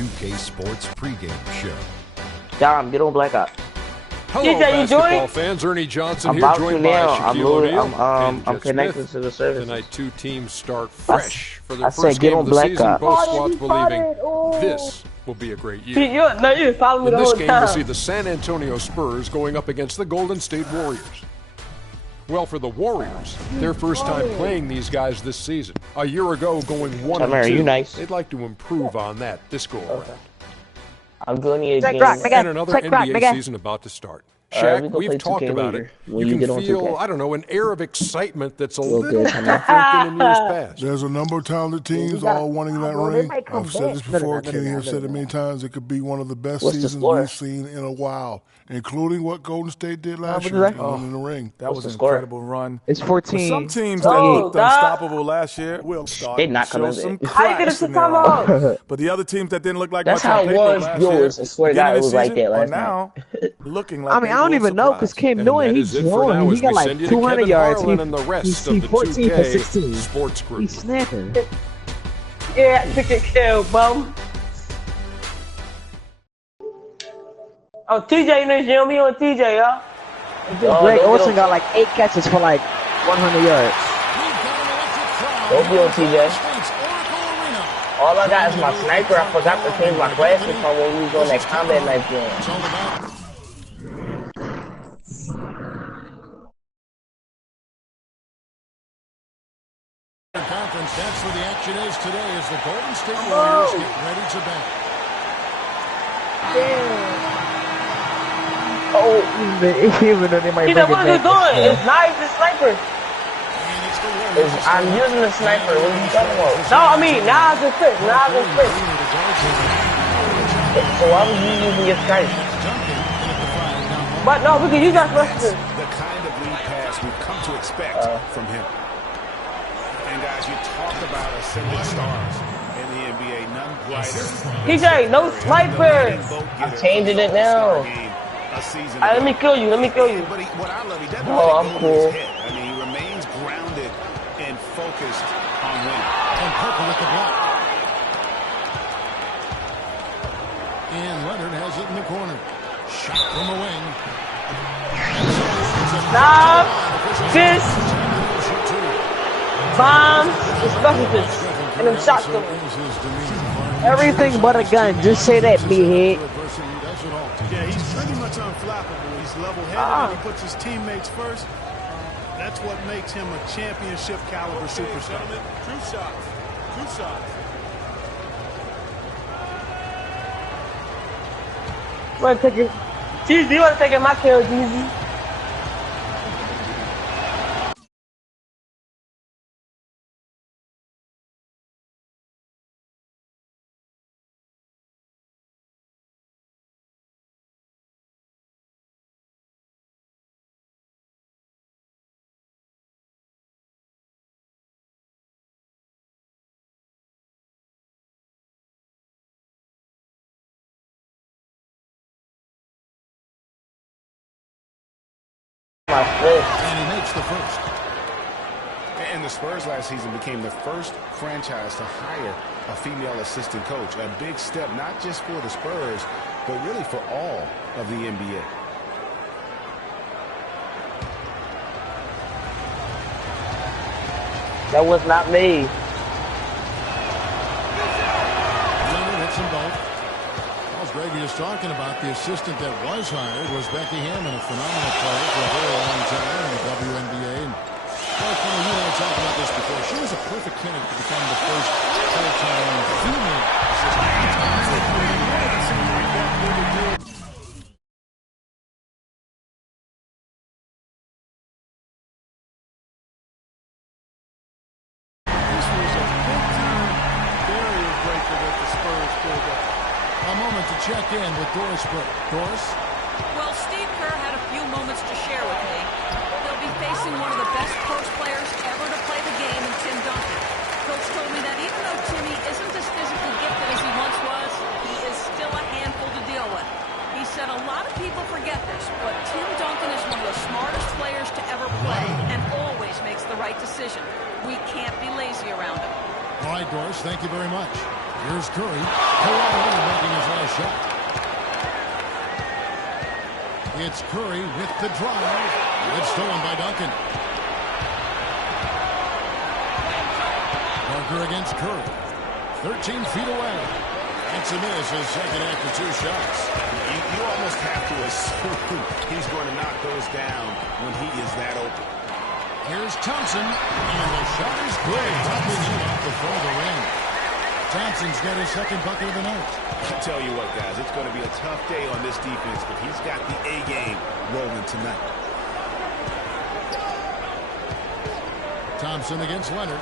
2K Sports pregame show. Dom, get on Black Ops. Hello, TJ, basketball fans. Ernie Johnson I'm here, about joined to by now. Shaquille O'Neal and I'm Jet connected Smith. to the service. Tonight, two teams start fresh for their I first said, get game on of the Black season. Ops. Both squads believing this will be a great year. You followed me In the this whole game, time. we'll see the San Antonio Spurs going up against the Golden State Warriors. Well, for the Warriors, their first time playing these guys this season. A year ago, going 1-2. Nice. They'd like to improve on that this go around. Okay. I'm going to Check game. rock, And another NBA season about to start. Shaq, we we've talked about it. When you get can on feel, 2K. I don't know, an air of excitement that's a Real little good, different than in years past. There's a number of talented teams all wanting that ring. I've said this before. Kenny has said it many times. It could be one of the best seasons we've seen in a while, including what Golden State did last year, winning the ring. That was an incredible run. It's 14. For some teams that looked unstoppable last year will start to show some cracks in their armor. But the other teams that didn't look like That's much how on it paper was. last Yours. year, I swear to God, it was like that last now looking like I mean, I don't even know because Cam Newton, he's joined. He got like 200 yards. And the rest of the 14 for 2K 16. Sports Group. He's snapping. Yeah, ticket kill, bum. Oh, TJ in the gym. He on TJ, y'all. Greg Olsen got like 8 catches for like 100 yards. Don't be on TJ. All I got is my sniper. I forgot to change my glasses from when we was on that combat knife game. Conference, that's where the action is today as the Golden State Warriors get ready to bat. Even though they might bring it What are you back. doing? It's nice, the sniper. I'm using the sniper. What are you talking about? No, I mean, now I just quit. So why was you using your sniper? But no, because you got rushed. The kind of lead pass we've come to expect from him. And guys, you talk about ascending stars in the NBA, none brighter. TJ, no sniper. I'm changing it now. Let me kill you. But what I love, he doesn't I'm cool. I mean, he remains grounded and focused on winning. And Purple with the block. And Leonard has it in the corner. Shot from the wing. Nah, this bombs, specialties, and them shots. Everything but a gun. Just say that, meathead. Yeah, he's pretty much unflappable. He's level-headed. He puts his teammates first. That's what makes him a championship caliber superstar. Two shots. Jeezy, you want to take it my kill, Jeezy? And he makes the first. And the Spurs last season became the first franchise to hire a female assistant coach. A big step, not just for the Spurs, but really for all of the NBA. That was not me. Leonard hits them both. As Greggy is talking about, the assistant that was hired was Becky Hammond, a phenomenal player for a very long time in the WNBA. And you and I talked about this before. She was a perfect candidate to become the first full-time female assistant. A moment to check in with Doris Burke. Doris? Well, Steve Kerr had a few moments to share with me. They'll be facing one of the best post players ever to play the game in Tim Duncan. Coach told me that even though Timmy isn't as physically gifted as he once was, he is still a handful to deal with. He said a lot of people forget this, but Tim Duncan is one of the smartest players to ever play and always makes the right decision. We can't be lazy around him. All right, Doris, thank you very much. Here's Curry. Kawhi making his last shot. It's Curry with the drive. It's stolen by Duncan. Parker against Curry. 13 feet away. That's a miss, his second after 2 shots. You almost have to assume he's going to knock those down when he is that open. Here's Thompson, and the shot is good. Topping it off the front of the ring. Thompson's got his second bucket of the night. I tell you what, guys, it's going to be a tough day on this defense, but he's got the A game rolling tonight. Thompson against Leonard.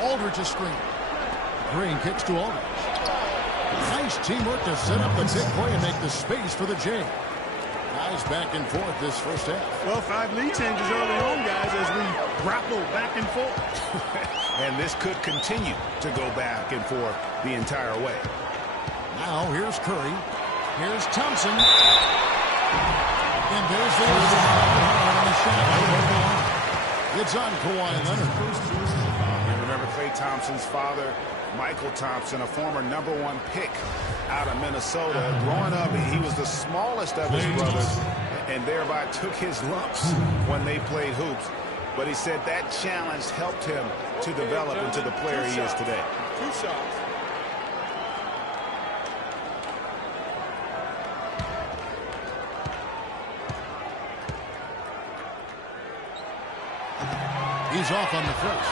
Aldridge is screen. Green kicks to Aldridge. Nice teamwork to set up the big play and make the space for the J. Guys back and forth this first half. Well, 5 lead changes early on, guys, as we grapple back and forth. And this could continue to go back and forth the entire way. Now here's Curry. Here's Thompson. And there's the shot. It's on Kawhi Leonard. You remember Klay Thompson's father, Michael Thompson, a former #1 pick out of Minnesota. Growing up, he was the smallest of his brothers and thereby took his lumps when they played hoops. But he said that challenge helped him to develop into the player he is today. 2 shots. He's off on the first.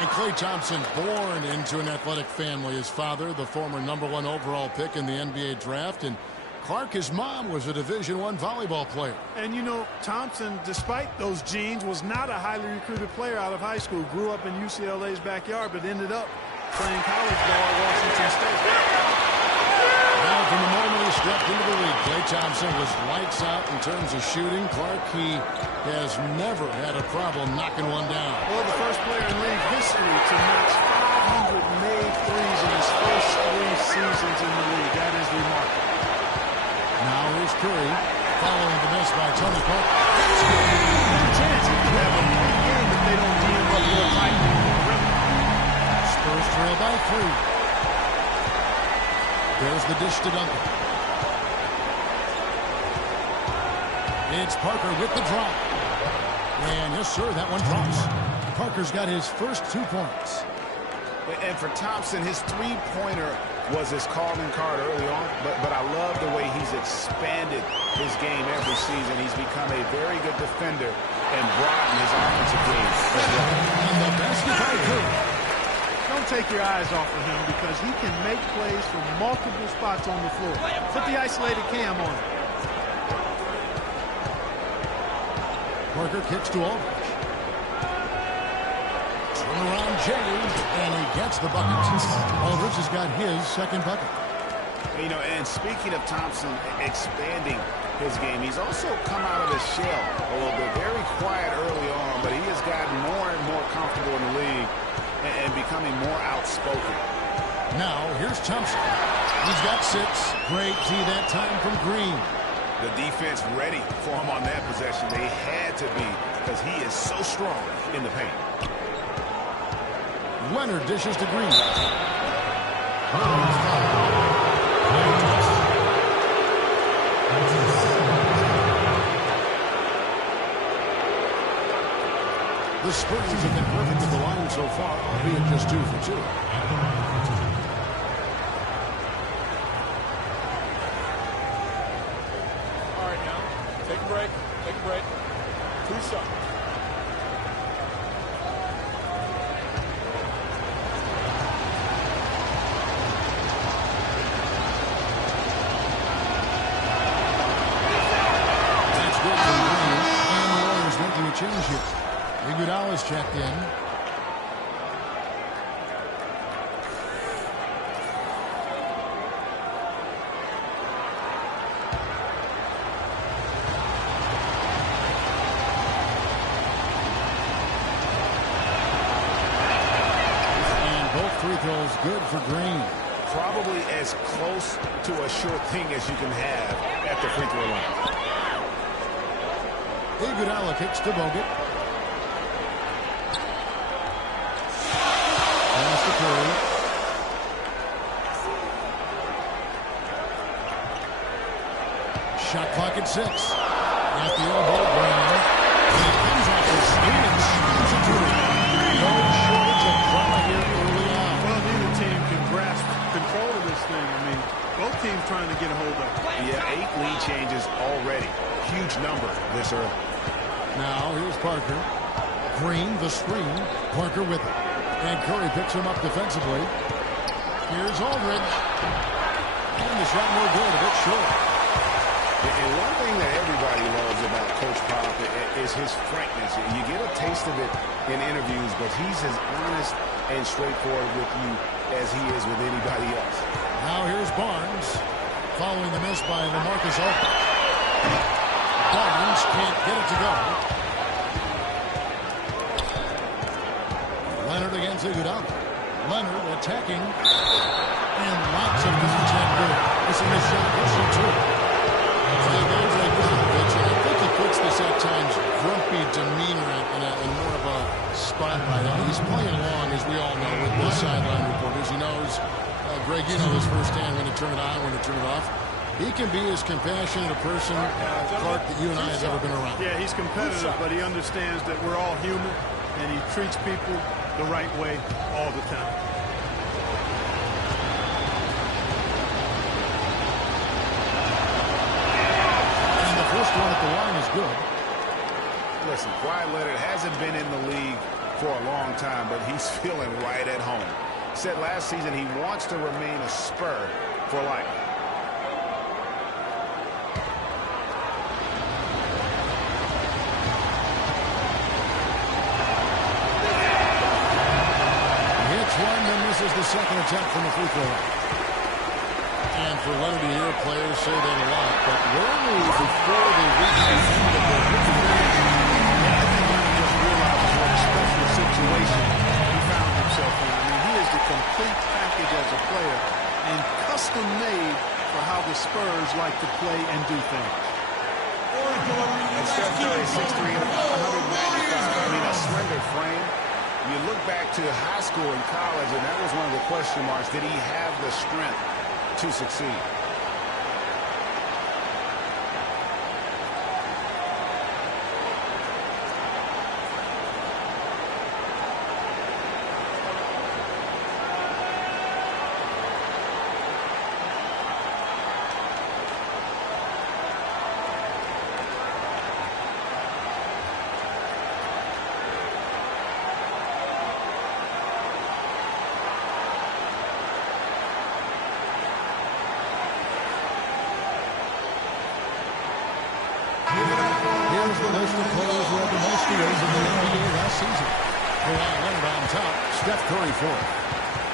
And Klay Thompson, born into an athletic family. His father, the former #1 overall pick in the NBA draft. And Clark, his mom, was a Division I volleyball player. And, you know, Thompson, despite those genes, was not a highly recruited player out of high school. Grew up in UCLA's backyard, but ended up playing college ball at Washington State. Now, from the moment he stepped into the league, Klay Thompson was lights out in terms of shooting. Clark, he has never had a problem knocking one down. Well, the first player in league history to match 500 made threes in his first 3 seasons in the league. That is remarkable. Now here's Curry, following the miss by Tony Parker. There's a chance he could have a big game if they don't DM up more tightly. Spurs trail by 3. There's the dish to Duncan. It's Parker with the drop. And yes, sir, that one drops. Parker's got his first 2 points. And for Thompson, his 3-pointer was his calling card early on, but I love the way he's expanded his game every season. He's become a very good defender and broadened his offensive game as well. And the basket by Curry. Don't take your eyes off of him because he can make plays from multiple spots on the floor. Put the isolated cam on him. Parker kicks to Aldridge. Turnaround James, and he gets the bucket. Aldridge has got his second bucket. You know, and speaking of Thompson expanding his game, he's also come out of his shell a little bit. Very quiet early on, but he has gotten more and more comfortable in the league and becoming more outspoken. Now, here's Thompson. He's got 6. Great D that time from Green. The defense ready for him on that possession. They had to be because he is so strong in the paint. Leonard dishes to Green. The Spurs have been perfect at the line so far, albeit just 2 for 2. All right, now, take a break. Take a break. 2 shots. That's good from Green. And the Warriors making a change here. Iguodala's checked in. And both free throws good for Green. Probably as close to a sure thing as you can have at the free throw line. Iguodala kicks to Bogut. Shot clock at 6. At the elbow, Brown. And he comes off his skate and slams it through. No shortage of drama here early on. Well, neither team can grasp control of this thing. I mean, both teams trying to get a hold of it. Yeah, 8 lead changes already. Huge number this early. Now, here's Parker. Green, the screen. Parker with it. And Curry picks him up defensively. Here's Aldridge. And the shot no good, a bit short. And one thing that everybody loves about Coach Pop is his frankness. You get a taste of it in interviews, but he's as honest and straightforward with you as he is with anybody else. Now here's Barnes. Following the miss by LaMarcus Aldridge. Barnes can't get it to go. Leonard against Iguodala. Leonard attacking. And lots of contact good. Missing the shot. Issue 2. There goes Iguodala. I think he puts this at times grumpy demeanor in more of a spotlight. He's playing along, as we all know, with the sideline reporters. He knows, Greg, you know his firsthand when to turn it on, when to turn it off. He can be as compassionate a person, Clark, that you and I have ever been around. Yeah, he's competitive, but he understands that we're all human, and he treats people the right way all the time. And the first one at the line is good. Listen, Kawhi Leonard hasn't been in the league for a long time, but he's feeling right at home. Said last season he wants to remain a Spur for life. This is the second attempt from the free throw line. And for Leonard to hear players say that a lot, but we're only before they reach the end of their rookie career. Yeah, I think Leonard just realizes what a special situation he found himself in. I mean, he is the complete package as a player and custom made for how the Spurs like to play and do things. And Steph Curry, 6'3", 195. I mean, a slender frame. You look back to high school and college, and that was one of the question marks. Did he have the strength to succeed? Here's the list of players who had the most steals in the NBA last season. Kawhi Leonard on top, Steph Curry fourth.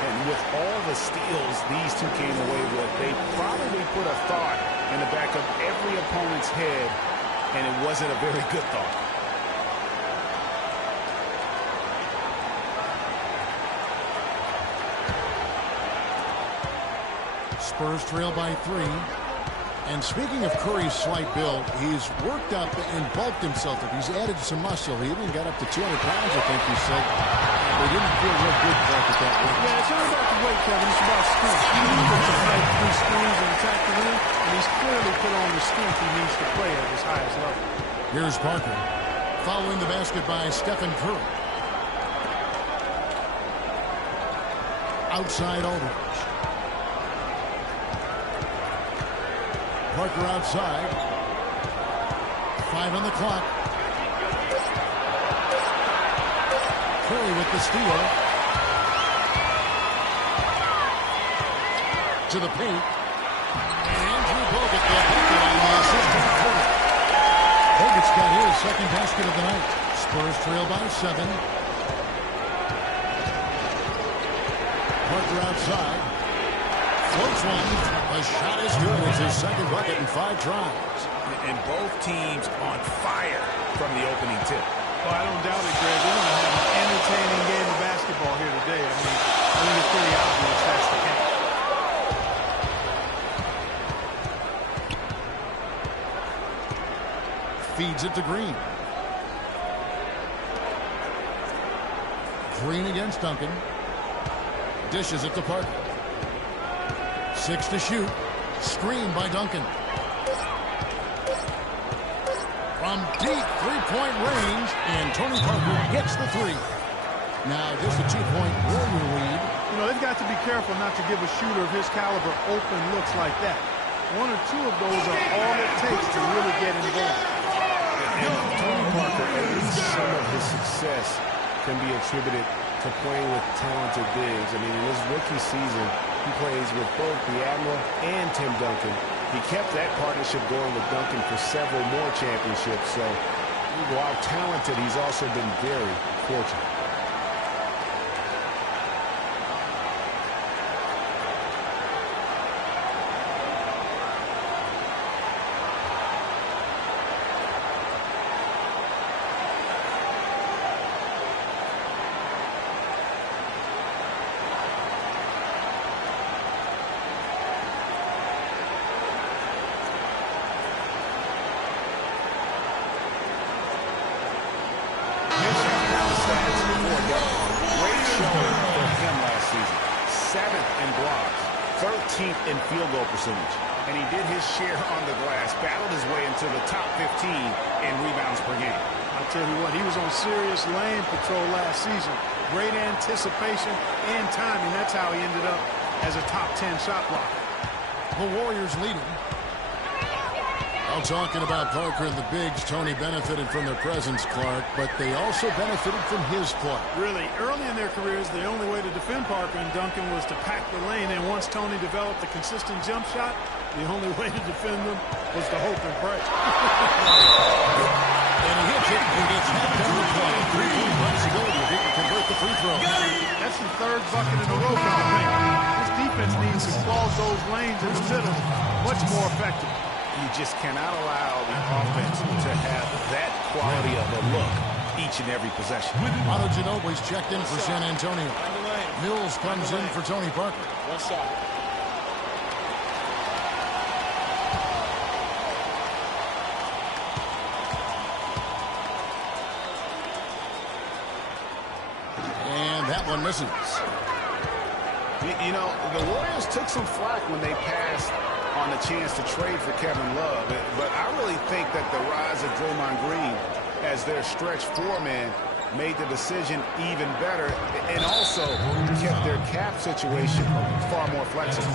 And with all the steals these two came away with, they probably put a thought in the back of every opponent's head, and it wasn't a very good thought. Spurs trail by 3. And speaking of Curry's slight build, he's worked up and bulked himself up. He's added some muscle. He even got up to 200 pounds, I think he said. They didn't feel real good back at that weight. Yeah, it's not about the weight, Kevin. It's about strength. He puts a fight through screens and attack the rim, and he's clearly put on the strength he needs to play at his highest level. Here's Parker. Following the basket by Stephen Curry. Outside Aldridge. Parker outside. 5 on the clock. Curry with the steal. To the paint. And Andrew Bogut got hit on the assist to Curry. Bogut's got his second basket of the night. Spurs trail by 7. Parker outside. Floats one. The shot is good. It's his second bucket in 5 tries. And both teams on fire from the opening tip. Well, I don't doubt it, Greg. We're going to have an entertaining game of basketball here today. I mean, I think it's pretty obvious that's the case. Feeds it to Green. Green against Duncan. Dishes it to Parker. 6 to shoot. Screen by Duncan. from deep three-point range, and Tony Parker hits the three. Now just a 2-point Warrior lead. You know, they've got to be careful not to give a shooter of his caliber open looks like that. 1 or 2 of those are all it takes to really get involved. And Tony Parker, at least some of his success can be attributed to playing with talented bigs. I mean, in his rookie season, he plays with both the Admiral and Tim Duncan. He kept that partnership going with Duncan for several more championships. So while talented, he's also been very fortunate. In field goal percentage, and he did his share on the glass, battled his way into the top 15 in rebounds per game. I'll tell you what, he was on serious lane patrol last season. Great anticipation and timing. That's how he ended up as a top 10 shot blocker. The Warriors leading. While talking about Parker and the bigs, Tony benefited from their presence, Clark, but they also benefited from his play. Really, early in their careers, the only way to defend Parker and Duncan was to pack the lane, and once Tony developed a consistent jump shot, the only way to defend them was to hope and pray. And he hits it and gets knocked down the play. 3-point possibility if he can convert the free throw. That's the 3rd bucket in a row, I think. This defense needs to close those lanes in the middle much more effective. You just cannot allow the offense to have that quality of a look each and every possession. Otto Ginobili's checked in for San Antonio. Mills comes in for Tony Parker. One shot. And that one misses. You know, the Warriors took some flack when they passed on the chance to trade for Kevin Love. But I really think that the rise of Draymond Green as their stretch four-man made the decision even better and also kept their cap situation far more flexible.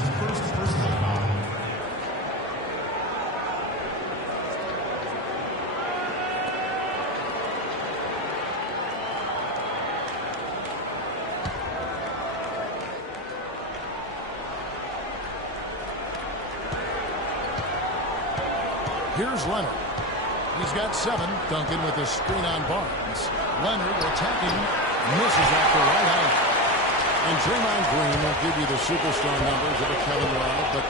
Here's Leonard. He's got 7. Duncan with a screen on Barnes. Leonard attacking. Misses off the right eye. And Draymond Green won't give you the superstar numbers of a Kevin Love, but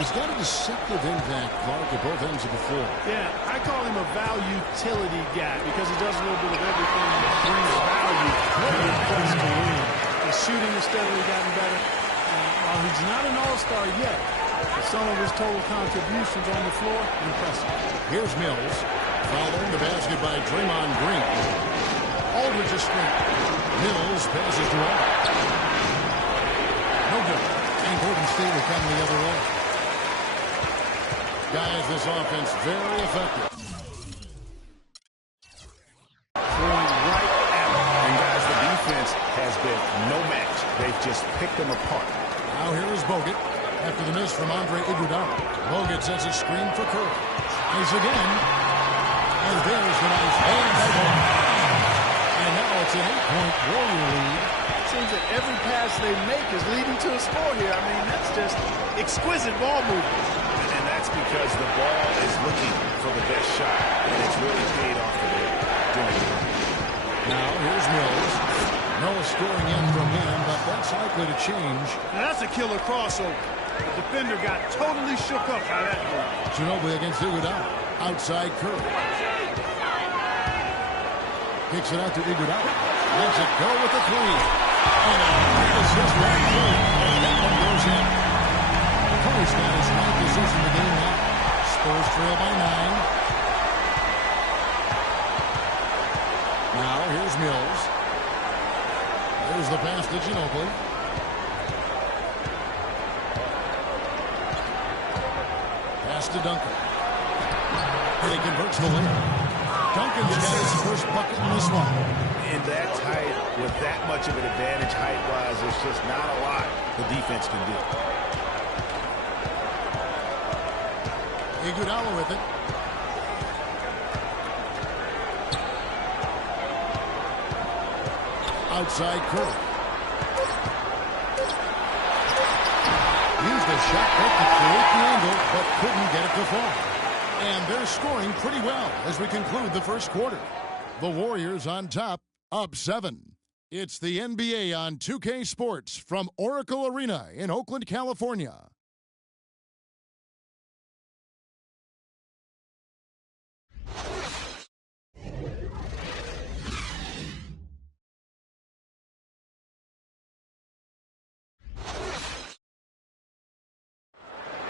he's got a deceptive impact, Clark, at both ends of the floor. Yeah, I call him a value-utility guy because he does a little bit of everything that brings value to the quest to win. His shooting has steadily gotten better. While he's not an all-star yet, some of his total contributions on the floor, impressive. Here's Mills, following the basket by Draymond Green. Aldridge is straight. Mills passes to Aldridge. No good. And Golden State will come the other way. Guys, this offense very effective. Throwing right at him. And guys, the defense has been no match. They've just picked them apart. Now here is Bogut. After the miss from Andre Iguodala. Bogut sets a screen for Curry. Nice again. And there's the nice hand by Bogut. And now it's an 8-point Warrior lead. It seems that every pass they make is leading to a score here. I mean, that's just exquisite ball movement. And that's because the ball is looking for the best shot. And it's really paid off for them during the game. Now here's Mills. No scoring in from him, but that's likely to change. Now that's a killer crossover. The defender got totally shook up by that move. Ginobili against Iguodala. Outside Curry. Kicks it out to Iguodala. Lets it go with the 3. And a great assist by Curry. And that one goes in. Curry's got his 9th assist in the game now. Spurs trail by 9. Now here's Mills. There's the pass to Ginobili. Pass to Duncan. And he converts the winner. Duncan's got his first bucket in this one. In that tight, with that much of an advantage height-wise, there's just not a lot the defense can do. Iguodala with it. Outside Curry. Used a shot break to create the angle, but couldn't get it to fall. And they're scoring pretty well as we conclude the first quarter. The Warriors on top, up 7. It's the NBA on 2K Sports from Oracle Arena in Oakland, California.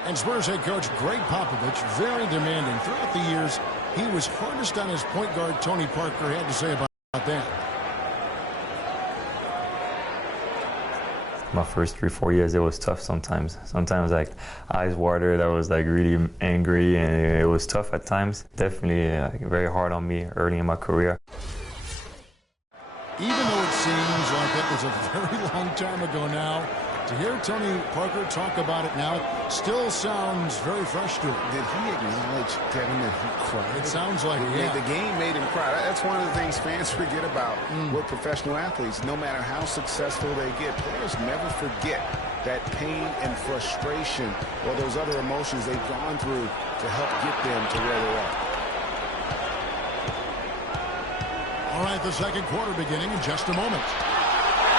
And Spurs head coach Greg Popovich, very demanding. Throughout the years, he was hardest on his point guard, Tony Parker, had to say about that. My first 3-4 years, it was tough sometimes. Sometimes, like, eyes watered. I was, like, really angry, and it was tough at times. Definitely very hard on me early in my career. Even though it seems like it was a very long time ago now, to hear Tony Parker talk about it now, it still sounds very fresh to him. Did he acknowledge, Kevin, that he cried? It sounds like it, yeah. The game made him cry. That's one of the things fans forget about with professional athletes. No matter how successful they get, players never forget that pain and frustration or those other emotions they've gone through to help get them to where they are. All right, the second quarter beginning in just a moment.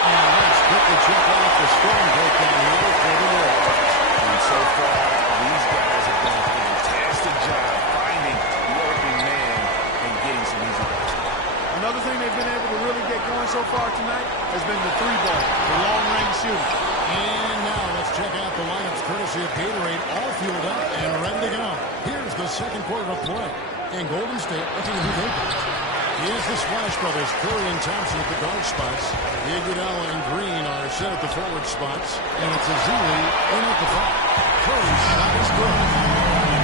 And let's quickly check out the scoring breakdown here for the Warriors. And so far, these guys have done a fantastic job finding the open man and getting some easy baskets. Another thing they've been able to really get going so far tonight has been the three ball, the long-range shooting. And now let's check out the lineups courtesy of Gatorade, all fueled up and ready to go. Here's the second quarter of play. And Golden State looking who they got. Here's the Splash Brothers, Curry and Thompson at the guard spots. Iguodala and Green are set at the forward spots. And it's Azili in at the front. Curry's shot is good.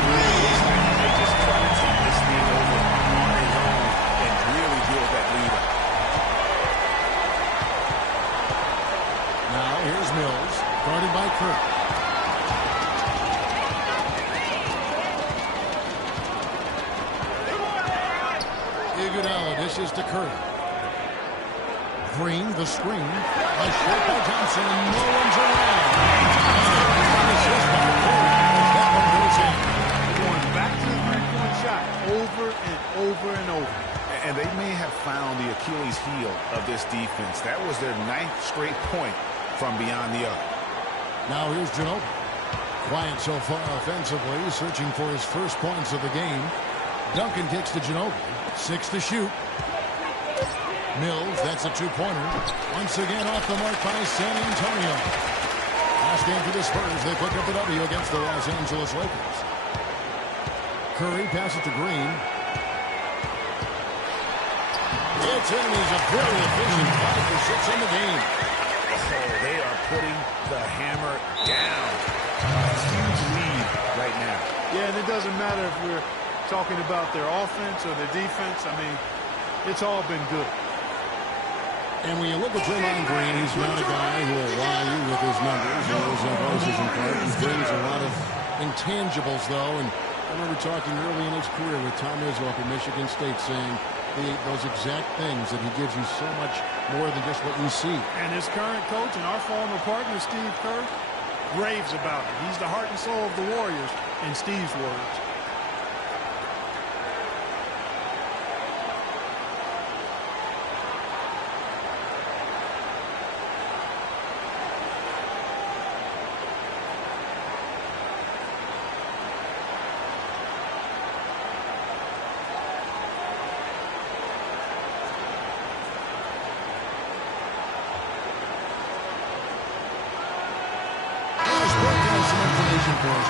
They just try to take this thing over on his own and really build that lead up. Now here's Mills, guarded by Curry. Iguodala dishes to Curry. Green, the screen. A shot by Thompson, and no one's around. And assist by Curry as that one goes in. Going back to the three-point shot over and over and over. And they may have found the Achilles heel of this defense. That was their 9th straight point from beyond the arc. Now here's Ginobili. Quiet so far offensively, searching for his first points of the game. Duncan kicks to Ginobili. 6 to shoot. Mills, that's a two-pointer. Once again off the mark by San Antonio. Last game for the Spurs, they pick up the W against the Los Angeles Lakers. Curry passes to Green. It's in, he's a very efficient 5 for 6 in the game. Oh, they are putting the hammer down. A huge lead right now. Yeah, and it doesn't matter if we're talking about their offense or their defense. I mean, it's all been good. And when you look at Draymond Green, he's not a guy who will lie you with his numbers or his impulses in part. He brings a lot of intangibles, though. And I remember talking early in his career with Tom Izzo up at Michigan State saying those exact things, that he gives you so much more than just what you see. And his current coach and our former partner, Steve Kerr, raves about it. He's the heart and soul of the Warriors, in Steve's words.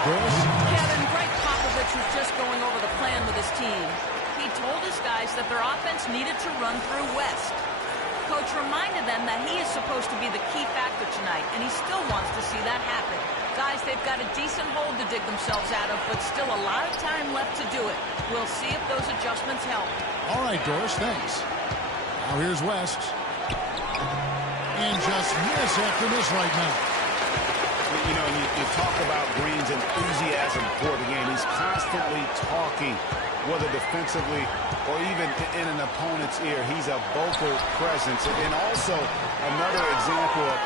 Kevin, Greg Popovich was just going over the plan with his team. He told his guys that their offense needed to run through West. Coach, Popovich reminded them that he is supposed to be the key factor tonight, and he still wants to see that happen. Guys, they've got a decent hole to dig themselves out of, but still a lot of time left to do it. We'll see if those adjustments help. All right, Doris, thanks. Now here's West. And just miss after miss right now. You know, you talk about Green's enthusiasm for the game. He's constantly talking, whether defensively or even in an opponent's ear. He's a vocal presence. And also another example of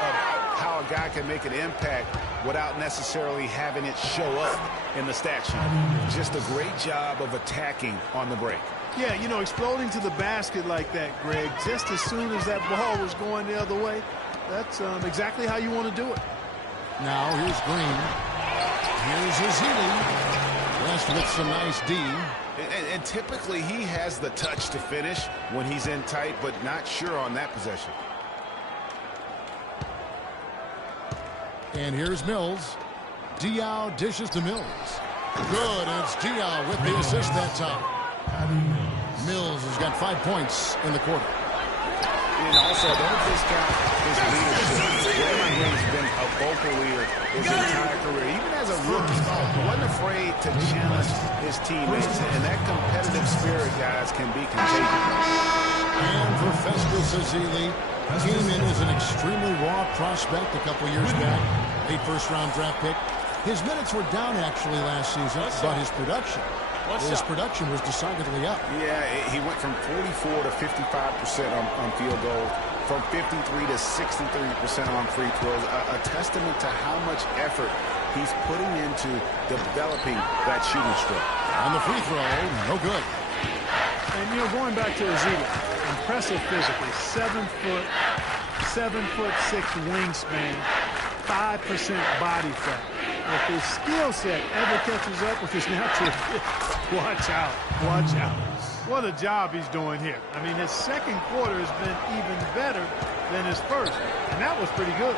how a guy can make an impact without necessarily having it show up in the stat sheet. Just a great job of attacking on the break. Yeah, you know, exploding to the basket like that, Greg, just as soon as that ball was going the other way, that's exactly how you want to do it. Now here's Green. Here's Ezeli. West with some nice D. And typically he has the touch to finish when he's in tight, but not sure on that possession. And here's Mills. Diaw dishes to Mills. Good, and it's Diaw with the assist that time. Mills has got 5 points in the quarter. And also, don't discount his leadership. Draymond Green's been a vocal leader his entire career. Even as a rookie, he wasn't afraid to challenge his teammates. And that competitive spirit, guys, can be contagious. And for Festus Ezeli, came in as an extremely raw prospect a couple years back. A first-round draft pick. His minutes were down, actually, last season, but his production was decidedly up. Yeah, he went from 44 to 55% on field goals, from 53 to 63% on free throws. A testament to how much effort he's putting into developing that shooting stroke. On the free throw, no good. And, you know, going back to Ezeli, impressive physically, 7 foot, 7'6" wingspan, 5% body fat. If his skill set ever catches up with his natural gift, watch out, watch out. What a job he's doing here. I mean, his second quarter has been even better than his first, and that was pretty good.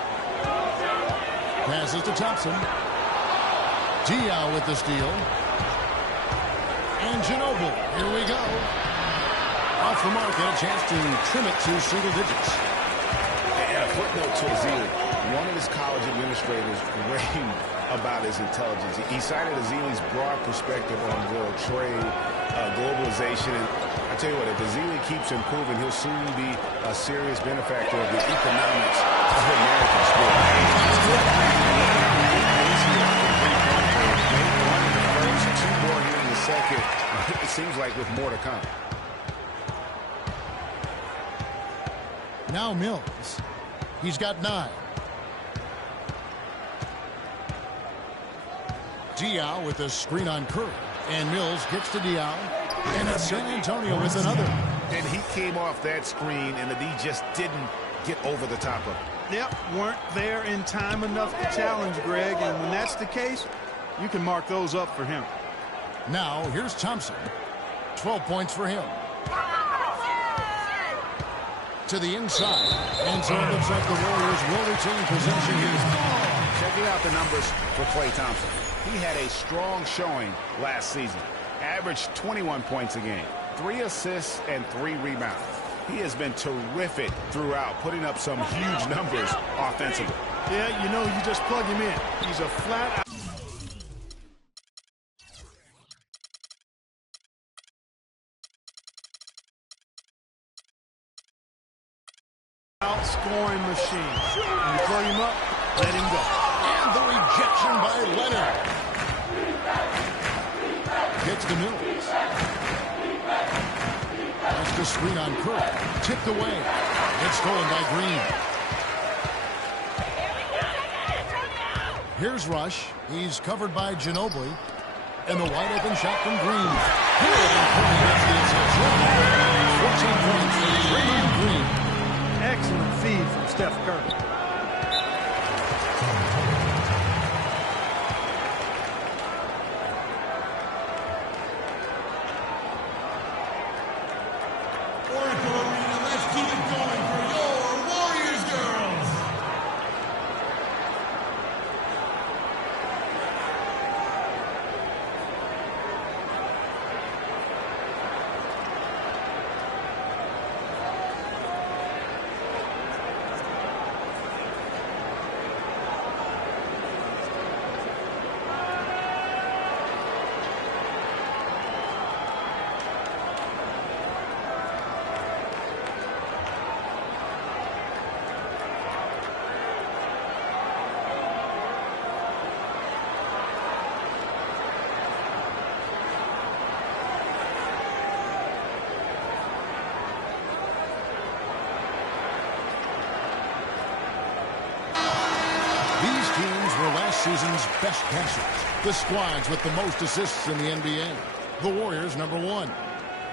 Passes to Thompson. Diaw with the steal. And Ginobili, here we go. Off the mark, and a chance to trim it to single digits. And a footnote to Ezeli. One of his college administrators raved about his intelligence. He cited Ezeli's broad perspective on world trade, globalization. And I tell you what, if Ezeli keeps improving, he'll soon be a serious benefactor of the economics of American sport. Two more here in the second. It seems like with more to come. Now Mills. He's got 9. Diaw with the screen on Curry. And Mills gets to Diaw. And it's San Antonio with another. And he came off that screen, and the D just didn't get over the top of it. Yep, weren't there in time enough to challenge Greg. And when that's the case, you can mark those up for him. Now, here's Thompson. 12 points for him. To the inside. And so it looks like the Warriors will retain possession here. Checking out the numbers for Klay Thompson. He had a strong showing last season. Averaged 21 points a game, 3 assists and 3 rebounds. He has been terrific throughout, putting up some huge numbers offensively. Yeah, you know, you just plug him in. He's a flat scoring machine. When you plug him up, let him go. And the rejection by Leonard. Gets to Mills. That's the screen on Curry. Tipped away. It's stolen by Green. Here's Rush. He's covered by Ginobili. And the wide open shot from Green. Good, and Curry gets the assist. 14 points for Draymond Green. Excellent feed from Steph Curry. season's best passers. The squads with the most assists in the NBA. The Warriors, number 1.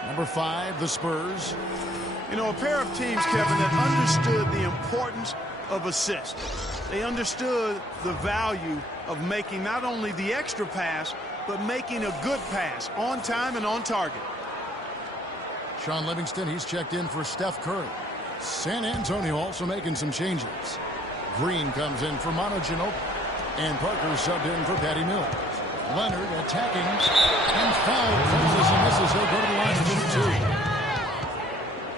Number 5, the Spurs. You know, a pair of teams, Kevin, that understood the importance of assists. They understood the value of making not only the extra pass, but making a good pass on time and on target. Sean Livingston, he's checked in for Steph Curry. San Antonio also making some changes. Green comes in for Manu Ginobili. And Parker subbed in for Patty Mills. Leonard attacking. And foul causes and misses. He'll go to the line for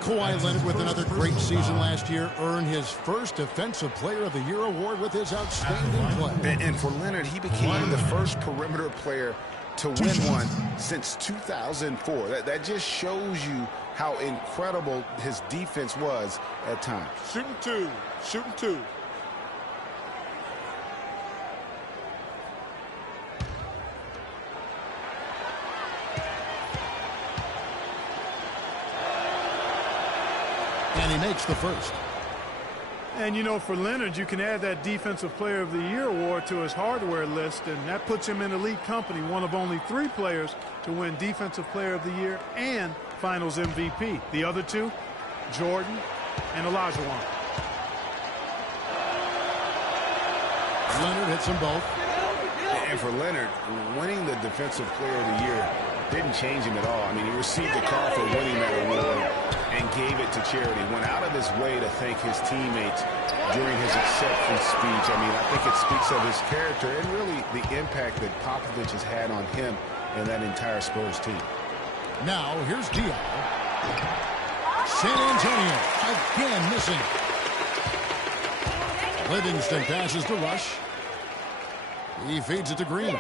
2. Kawhi Leonard with another great season last year earned his first Defensive Player of the Year award with his outstanding play. And for Leonard, he became the first perimeter player to win one since 2004. That just shows you how incredible his defense was at times. Shooting 2. Shooting 2. And he makes the first. And, you know, for Leonard, you can add that Defensive Player of the Year award to his hardware list, and that puts him in elite company, one of only 3 players to win Defensive Player of the Year and Finals MVP. The other 2, Jordan and Olajuwon. Leonard hits them both. And for Leonard, winning the Defensive Player of the Year didn't change him at all. I mean, he received a call for winning that award and gave it to charity. Went out of his way to thank his teammates during his acceptance speech. I mean, I think it speaks of his character and really the impact that Popovich has had on him and that entire Spurs team. Now, here's Dion. San Antonio again missing. Livingston passes to Rush. He feeds it to Green.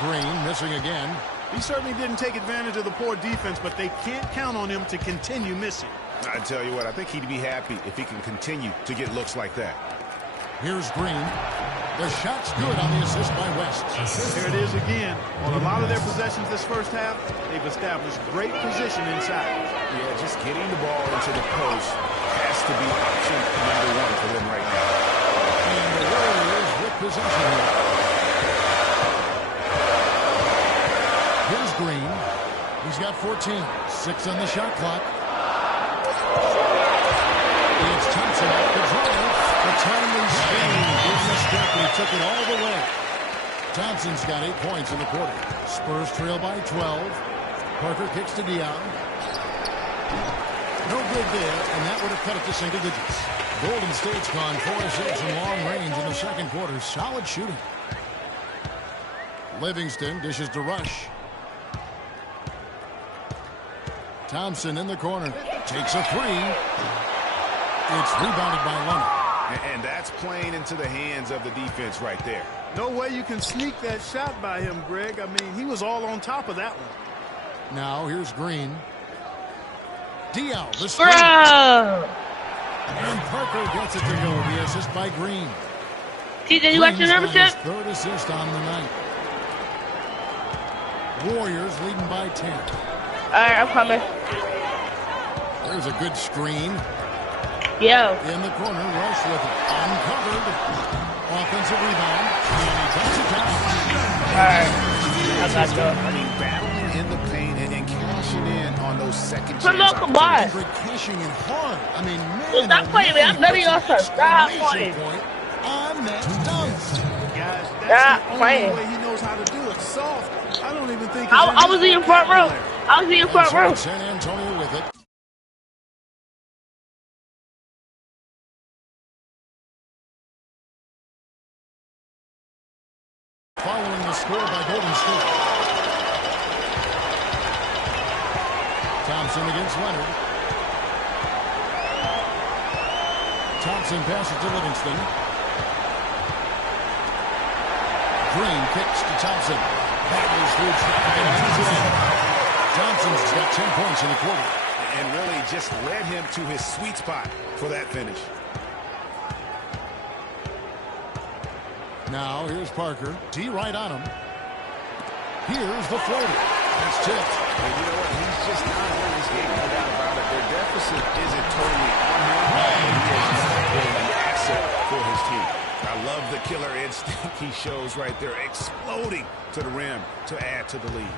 Green missing again. He certainly didn't take advantage of the poor defense, but they can't count on him to continue missing. I tell you what, I think he'd be happy if he can continue to get looks like that. Here's Green. The shot's good on the assist by West. There it is again. On a lot of their possessions this first half, they've established great position inside. Yeah, just getting the ball into the post has to be option number 1 for them right now. And the Warriors with possession here. Here's Green. He's got 14. 6 on the shot clock. It's Thompson off the drive. The timely spin gives the step, and he took it all the way. Thompson's got 8 points in the quarter. Spurs trail by 12. Parker kicks to Dion. No good there, and that would have cut it to single digits. Golden State's gone 4-6 from long range in the second quarter. Solid shooting. Livingston dishes to Rush. Thompson in the corner. Takes a 3. It's rebounded by Leonard. And that's playing into the hands of the defense right there. No way you can sneak that shot by him, Greg. I mean, he was all on top of that one. Now here's Green. Diallo, the screen. And Parker gets it to go. The assist by Green. TJ, you watch your membership? Third assist on the night. Warriors leading by 10. All right, I'm coming. There's a good screen. Yeah. In the corner, Rush with it. Uncovered. Offensive rebound. And he takes it down. All right. I got you. I mean, battling in the paint and cashing in on those second Come on, come on. Cashing in hard. I mean, man. Well, stop playing me. I'm letting y'all start. Stop playing. On that dunk. Guys, that's the only way he knows how to do it. Soft. I don't even think I was in your front row. I was in your front row. San Antonio with it. Following the score by Golden State. Thompson against Leonard. Thompson passes to Livingston. Green kicks to Thompson. Battles through traffic and hands it in. Thompson's got 10 points in the quarter. And really just led him to his sweet spot for that finish. Now here's Parker. D right on him. Here's the floater. That's tipped. And you know what? He's just not in this game. No doubt about it. Their deficit isn't totally on him. But he is not an asset for his team. I love Key shows right there, exploding to the rim to add to the lead.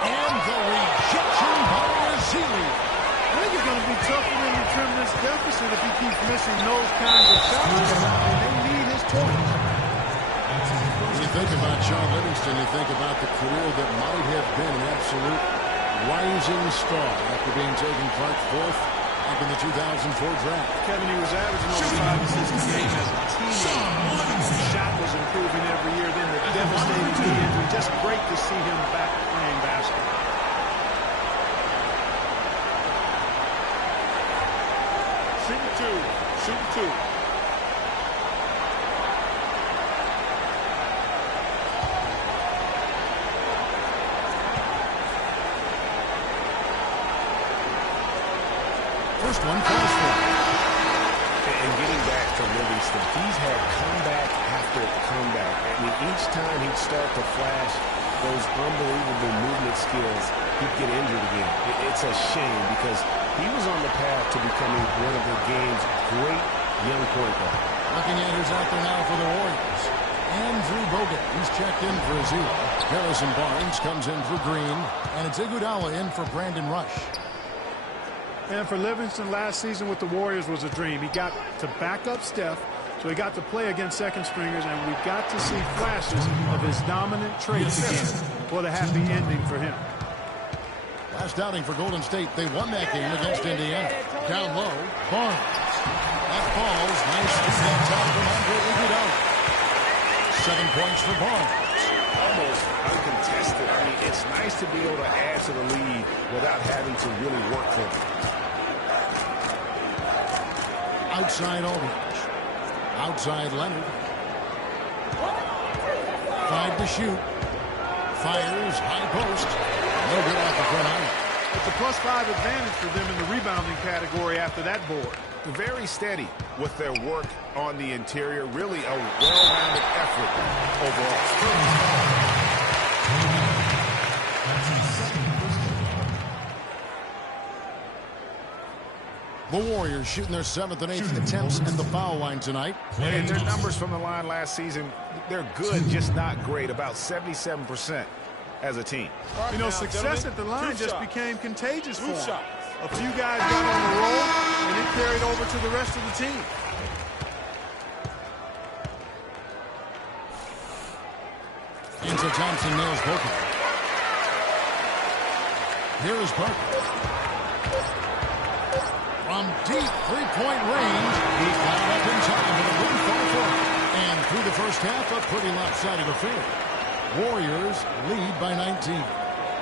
And the rejection by Zili. I think it's going to be tough for them to trim this deficit if he keeps missing those kinds of shots. And they need his total. When you think about Sean Livingston, you think about the career that might have been an absolute rising star after being taken part fourth back in the 2004 draft. Kevin, he was averaging over 5 assists a game as a teenager. His shot was improving every year. Then the devastating knee injury. Just great to see him back playing basketball. Shooting two. First one falls for him. And getting back to Livingston, he's had comeback after comeback. I mean, each time he'd start to flash those unbelievable movement skills, he'd get injured again. It's a shame because he was on the path to becoming one of the game's great young point guard. Looking at who's out there now for the Warriors. Andrew Bogut, he's checked in for Azila. Harrison Barnes comes in for Green. And it's Iguodala in for Brandon Rush. And for Livingston, last season with the Warriors was a dream. He got to back up Steph, so he got to play against second stringers, and we got to see flashes of his dominant traits again. What a happy ending for him. Last outing for Golden State, they won that game against Indiana. Down low, Barnes. That falls nicely on top from Andre Iguodala. 7 points for Barnes. Almost uncontested. I mean, it's nice to be able to add to the lead without having to really work for it. Outside Aldridge. Outside Leonard. 5 to shoot. Fires, high post. No good off the front iron. It's a +5 advantage for them in the rebounding category after that board. Very steady with their work on the interior. Really a well-rounded effort overall. The Warriors shooting their 7th and 8th attempts in the foul line tonight. And their numbers from the line last season, they're good, just not great. About 77% as a team. You know, success at the line just became contagious for them. A few guys got on the roll, and it carried over to the rest of the team. Into Thompson nails Booker. Here is Booker. From deep three-point range, he got up in time, but it wouldn't fall for him. And through the first half, a pretty lopsided affair. Warriors lead by 19.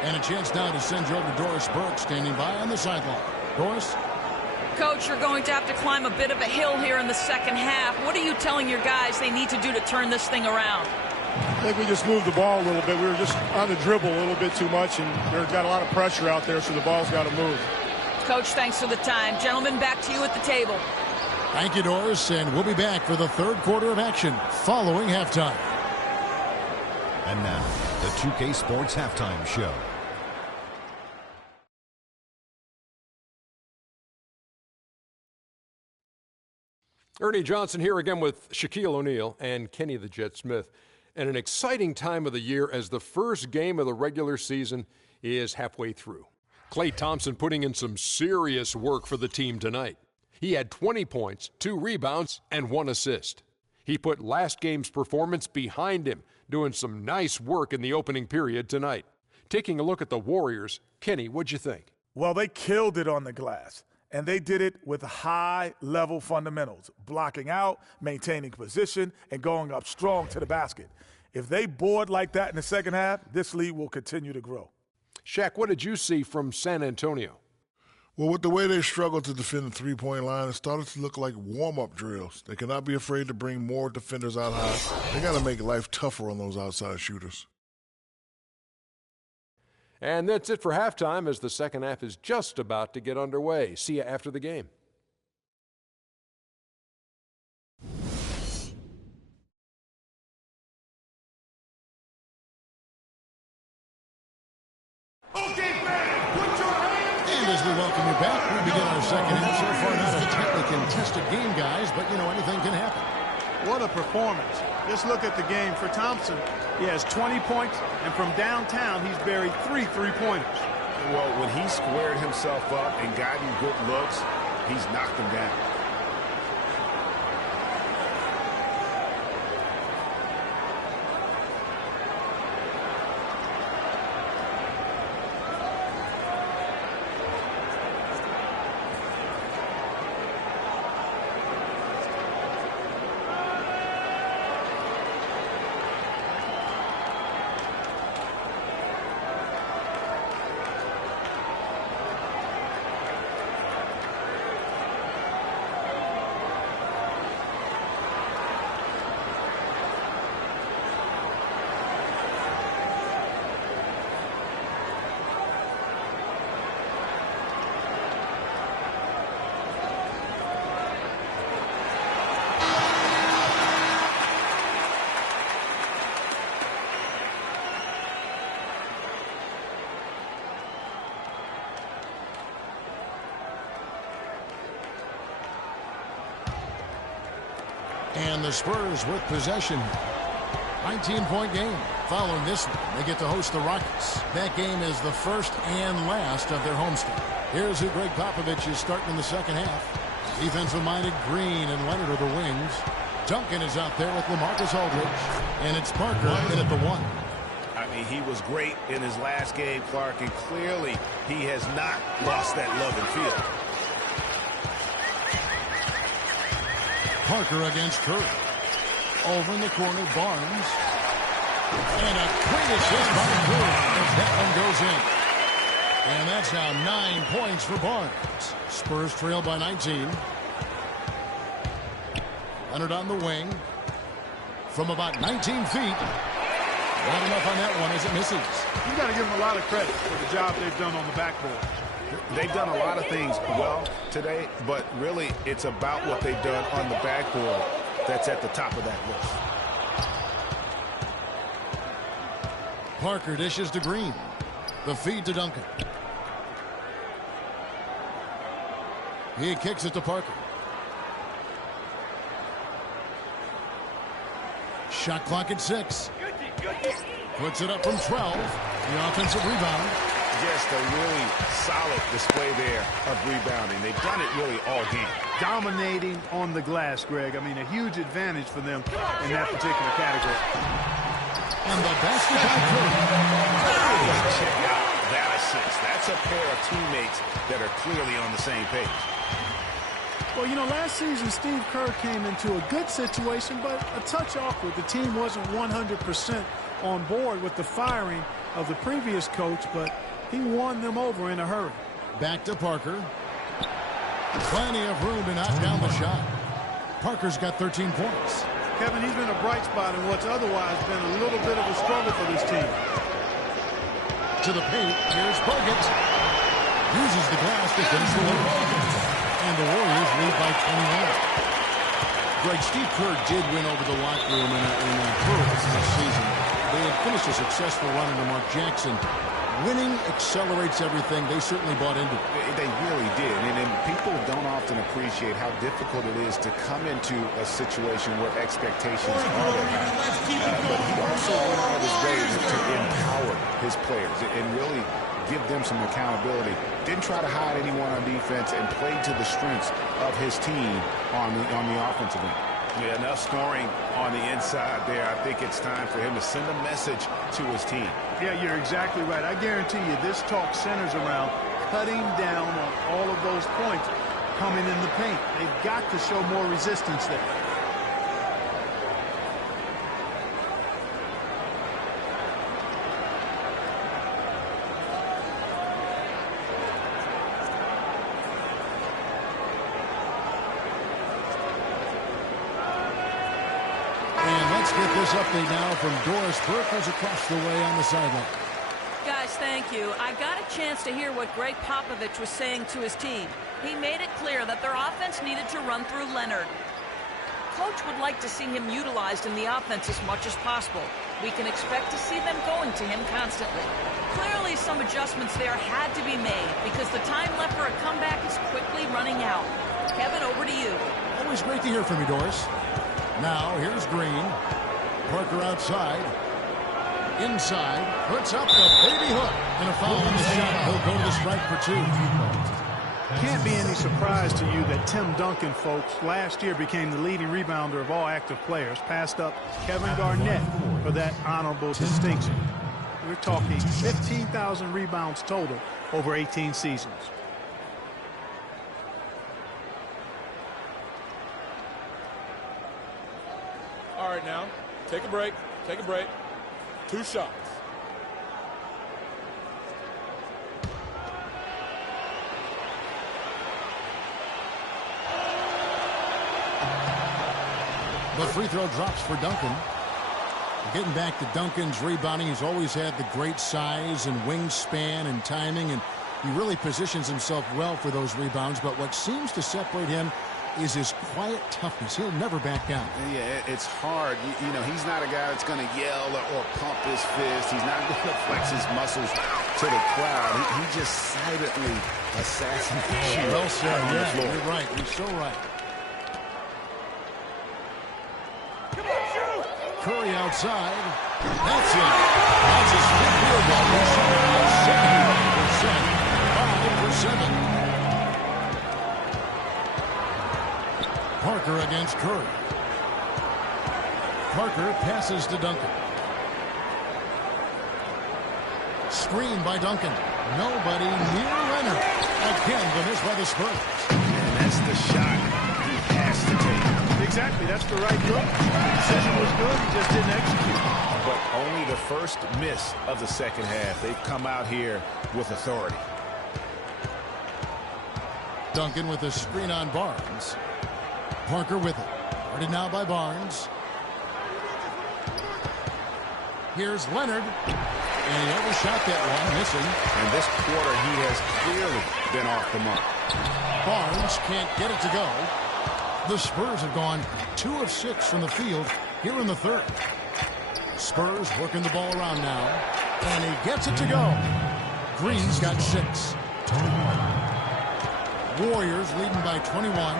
And a chance now to send you over to Doris Burke, standing by on the sideline. Doris? Coach, you're going to have to climb a bit of a hill here in the second half. What are you telling your guys they need to do to turn this thing around? I think we just moved the ball a little bit. We were just on the dribble a little bit too much, and they've got a lot of pressure out there, so the ball's got to move. Coach, thanks for the time. Gentlemen, back to you at the table. Thank you, Doris, and we'll be back for the third quarter of action following halftime. And now, the 2K Sports Halftime Show. Ernie Johnson here again with Shaquille O'Neal and Kenny the Jet Smith. And an exciting time of the year as the first game of the regular season is halfway through. Klay Thompson putting in some serious work for the team tonight. He had 20 points, 2 rebounds, and 1 assist. He put last game's performance behind him, doing some nice work in the opening period tonight. Taking a look at the Warriors, Kenny, what'd you think? Well, they killed it on the glass, and they did it with high-level fundamentals, blocking out, maintaining position, and going up strong to the basket. If they board like that in the second half, this lead will continue to grow. Shaq, what did you see from San Antonio? Well, with the way they struggled to defend the three-point line, it started to look like warm-up drills. They cannot be afraid to bring more defenders out high. They got to make life tougher on those outside shooters. And that's it for halftime as the second half is just about to get underway. See you after the game. And as we welcome you back, we begin our second half. So far, not a tightly contested game, guys, but, you know, anything can happen. What a performance. Just look at the game for Thompson. He has 20 points, and from downtown, he's buried 3 3-pointers. Well, when he squared himself up and gotten good looks, he's knocked them down. And the Spurs with possession. 19-point game. Following this one, they get to host the Rockets. That game is the first and last of their homestand. Here's who Greg Popovich is starting in the second half. Defensive-minded Green and Leonard are the wings. Duncan is out there with LaMarcus Aldridge. And it's Parker in at the 1. I mean, he was great in his last game, Clark, and clearly he has not lost that love and feel. Parker against Curry. Over in the corner, Barnes. And a great assist by Curry as that one goes in. And that's now 9 points for Barnes. Spurs trail by 19. Leonard on the wing. From about 19 feet. Not enough on that one as it misses. You got to give them a lot of credit for the job they've done on the backboard. They've done a lot of things well today, but really it's about what they've done on the backboard that's at the top of that list. Parker dishes to Green. The feed to Duncan. He kicks it to Parker. Shot clock at 6. Puts it up from 12. The offensive rebound. Just a really solid display there of rebounding. They've done it really all game. Dominating on the glass, Greg. I mean, a huge advantage for them in that particular category. And the basket by Curry. Check out that assist. That's a pair of teammates that are clearly on the same page. Well, you know, last season, Steve Kerr came into a good situation, but a touch awkward. The team wasn't 100% on board with the firing of the previous coach, but he won them over in a hurry. Back to Parker. Plenty of room to knock down the shot. Parker's got 13 points. Kevin, he's been a bright spot in what's otherwise been a little bit of a struggle for this team. To the paint, here's Bogut. Uses the glass to finish the lead. And the Warriors lead by 21. Greg, Steve Kerr did win over the locker room in hurries this season. They had finished a successful run under Mark Jackson. Winning accelerates everything. They certainly bought into it. They really did. And people don't often appreciate how difficult it is to come into a situation where expectations are high. But he also went out of his way to empower his players and really give them some accountability. Didn't try to hide anyone on defense and played to the strengths of his team on the offensive end. Yeah, enough scoring on the inside there. I think it's time for him to send a message to his team. Yeah, you're exactly right. I guarantee you this talk centers around cutting down on all of those points coming in the paint. They've got to show more resistance there. Get this update now from Doris Burke, who's across the way on the sideline. Guys, thank you. I got a chance to hear what Greg Popovich was saying to his team. He made it clear that their offense needed to run through Leonard. Coach would like to see him utilized in the offense as much as possible. We can expect to see them going to him constantly. Clearly, some adjustments there had to be made because the time left for a comeback is quickly running out. Kevin, over to you. Always great to hear from you, Doris. Now here's Green. Parker outside. Inside. Puts up the baby hook. And a foul on the shot. He'll go to the strike for 2. Can't be any surprise to you that Tim Duncan, folks, last year became the leading rebounder of all active players, passed up Kevin Garnett for that honorable distinction. We're talking 15,000 rebounds total over 18 seasons. All right, now, take a break. Take a break. 2 shots. The free throw drops for Duncan. Getting back to Duncan's rebounding, he's always had the great size and wingspan and timing, and he really positions himself well for those rebounds. But what seems to separate him is his quiet toughness. He'll never back down. Yeah, it's hard. You know, he's not a guy that's going to yell or pump his fist. He's not going to flex his muscles to the crowd. He just silently assassinates. Well said. Yeah, you're right. You're so right. Curry outside. That's it. That's his fifth field goal. He's shooting about 71%. 5 for 7. Parker against Curry. Parker passes to Duncan. Screen by Duncan. Nobody near Leonard. Again, the miss by the Spurs. And that's the shot he has to take. Exactly, that's the right look. The decision was good, he just didn't execute. But only the first miss of the second half. They've come out here with authority. Duncan with a screen on Barnes. Parker with it. Guarded now by Barnes. Here's Leonard. And he overshot that one, missing. And this quarter, he has clearly been off the mark. Barnes can't get it to go. The Spurs have gone 2 of 6 from the field here in the third. Spurs working the ball around now. And he gets it to go. Green's got 6. Warriors leading by 21.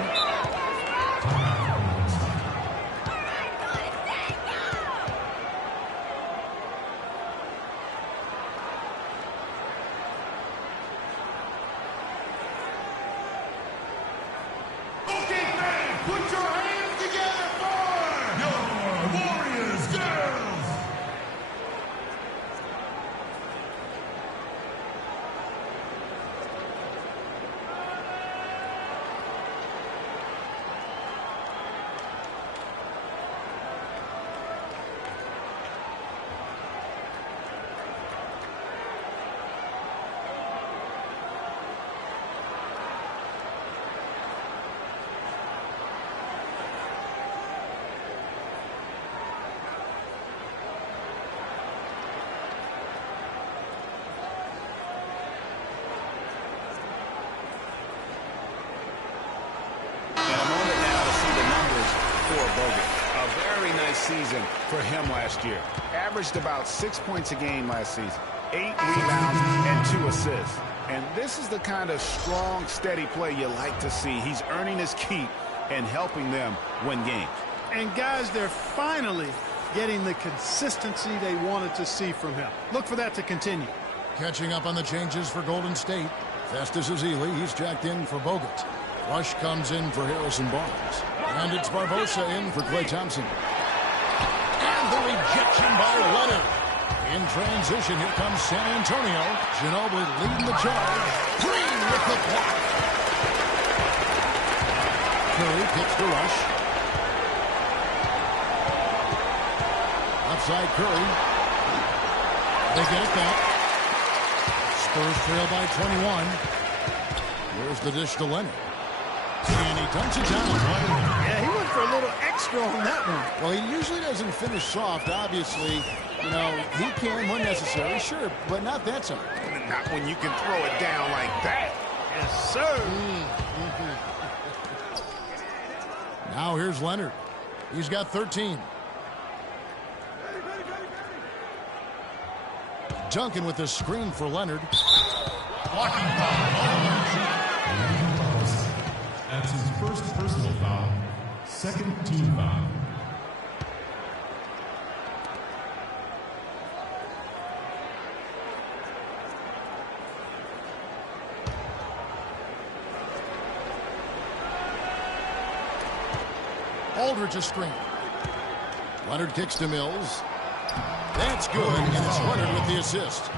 A very nice season for him last year. Averaged about 6 points a game last season. 8 rebounds and 2 assists. And this is the kind of strong, steady play you like to see. He's earning his keep and helping them win games. And guys, they're finally getting the consistency they wanted to see from him. Look for that to continue. Catching up on the changes for Golden State. Festus Ezeli, he's jacked in for Bogut. Rush comes in for Harrison Barnes. And it's Barbosa in for Klay Thompson. And the rejection by Leonard. In transition, here comes San Antonio. Ginobili leading the charge. Green with the block. Curry picks the rush. Outside Curry. They get it back. Spurs trail by 21. Here's the dish to Leonard. And he dunks it down. Yeah, he went for a little extra on that one. Well, he usually doesn't finish soft, obviously. You know, he can when necessary, sure, but not that time. Not when you can throw it down like that. Yes, sir. Now here's Leonard. He's got 13. Duncan with the screen for Leonard. Blocking foul. That's his first personal foul. Second team foul. Aldridge a screen. Leonard kicks to Mills. That's good, and it's Leonard with the assist.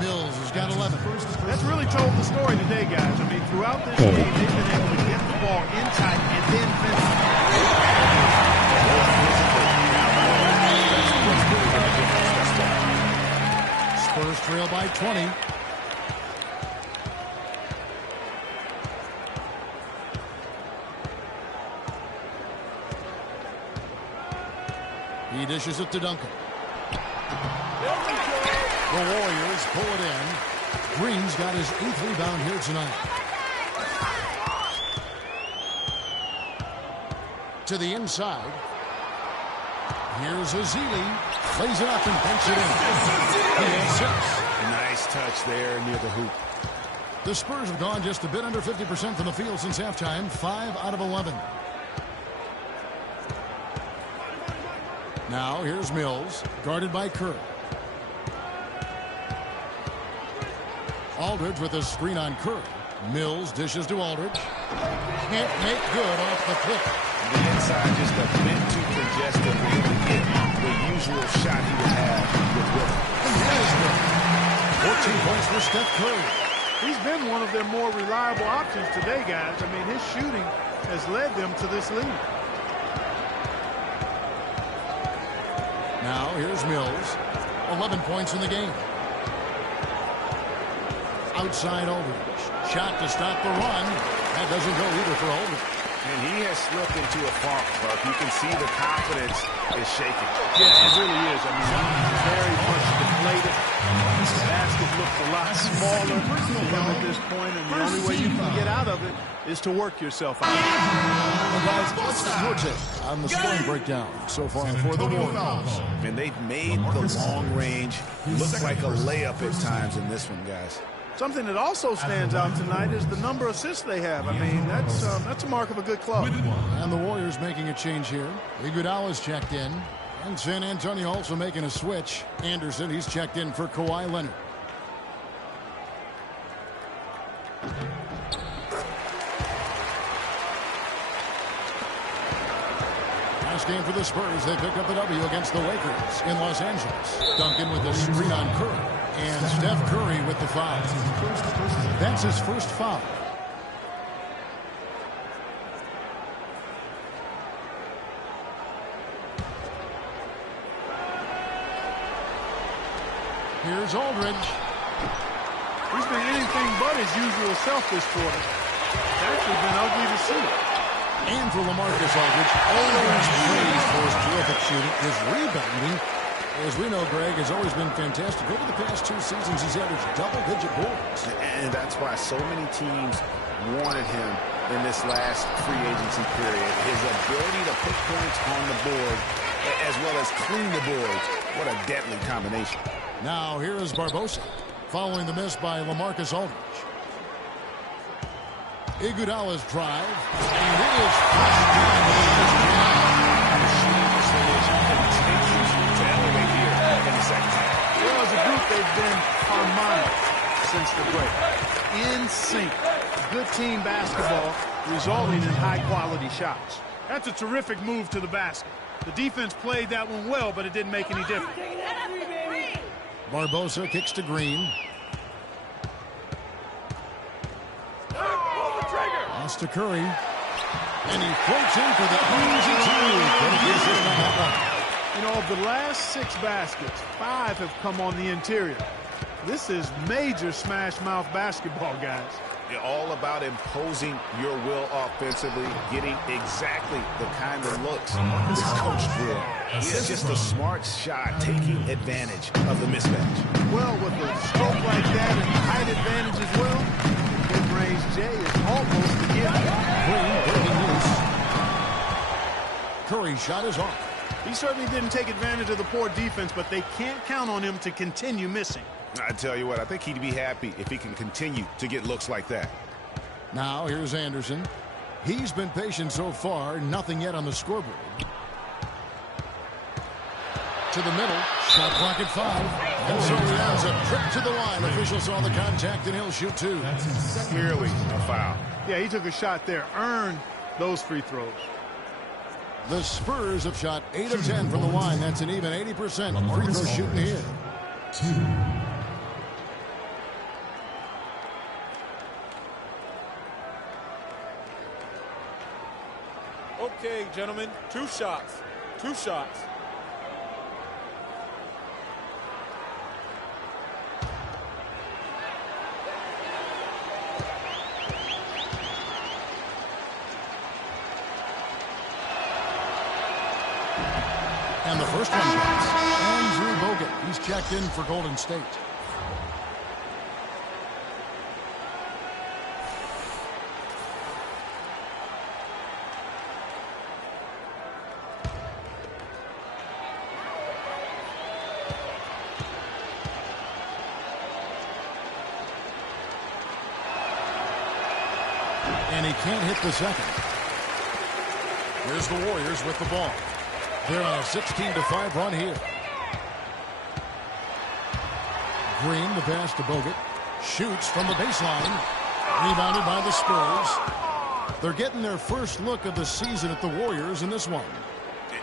Mills has got 11. That's really told the story today, guys. I mean, throughout this game, they've been able to get the ball in tight and then finish. Spurs trail by 20. He dishes it to Duncan. The Warriors pull it in. Green's got his 8th rebound here tonight. To the inside. Here's Azili. Plays it up and banks it in. He has 6. Nice touch there near the hoop. The Spurs have gone just a bit under 50% from the field since halftime. 5 out of 11. Now here's Mills, guarded by Kerr. Aldridge with a screen on Curry. Mills dishes to Aldridge. Can't make good off the pick. The inside just a bit too congested for him to get the usual shot he would have with Will. And that is good. 14 points for Steph Curry. He's been one of their more reliable options today, guys. I mean, his shooting has led them to this lead. Now here's Mills. 11 points in the game. Outside Aldridge. Shot to stop the run. That doesn't go either for Aldridge. And he has slipped into a funk, Buck. You can see the confidence is shaking. Yeah, it really is. I mean, he's very much deflated. The basket looks a lot smaller for him at this point, and the only way you can get out of it is to work yourself out. Well, guys, what's your take on the scoring breakdown so far for the Warriors? And they've made the long range look like a layup at times in this one, guys. Something that also stands out tonight is the number of assists they have. I mean, that's a mark of a good club. And the Warriors making a change here. Iguodala's checked in. And San Antonio also making a switch. Anderson, he's checked in for Kawhi Leonard. Last game for the Spurs. They picked up a W against the Lakers in Los Angeles. Duncan with the screen on Curry. And Steph Curry with the foul. That's his first foul. Here's Aldridge. He's been anything but his usual self this quarter. It's actually been ugly to see. And for LaMarcus Aldridge, always praised for his terrific shooting, his rebounding. As we know, Greg has always been fantastic. Over the past 2 seasons, he's averaged double-digit boards. And that's why so many teams wanted him in this last free agency period. His ability to put points on the board as well as clean the boards. What a deadly combination. Now, here is Barbosa, following the miss by LaMarcus Aldridge. Iguodala's drive, and it is flushed down to to elevate here in the second half. Well, as a group, they've been harmonic since the break. In sync. Good team basketball resulting in high-quality shots. That's a terrific move to the basket. The defense played that one well, but it didn't make any difference. Barbosa kicks to Green. Pass to Curry. And he floats in for the easy two. You know, of the last 6 baskets, 5 have come on the interior. This is major smash-mouth basketball, guys. You're all about imposing your will offensively, getting exactly the kind of looks this coach will. It's just a smart shot, taking advantage of the mismatch. Well, with a stroke like that and height advantage as well, mid-range Jay is almost a given. Curry shot is off. He certainly didn't take advantage of the poor defense, but they can't count on him to continue missing. I tell you what, I think he'd be happy if he can continue to get looks like that. Now here's Anderson. He's been patient so far, nothing yet on the scoreboard. To the middle, shot clock at 5. And so he has a trip to the line. Official saw the contact and he'll shoot 2. Clearly a foul. Yeah, he took a shot there, earned those free throws. The Spurs have shot 8 of 10 from the line. That's an even 80% free throw shooting here. 2. Okay, gentlemen, 2 shots. 2 shots. And the first one goes. Andrew Bogut. He's checked in for Golden State. And he can't hit the second. Here's the Warriors with the ball. They're on a 16-5 run here. Green, the pass to Bogut. Shoots from the baseline. Rebounded by the Spurs. They're getting their first look of the season at the Warriors in this one.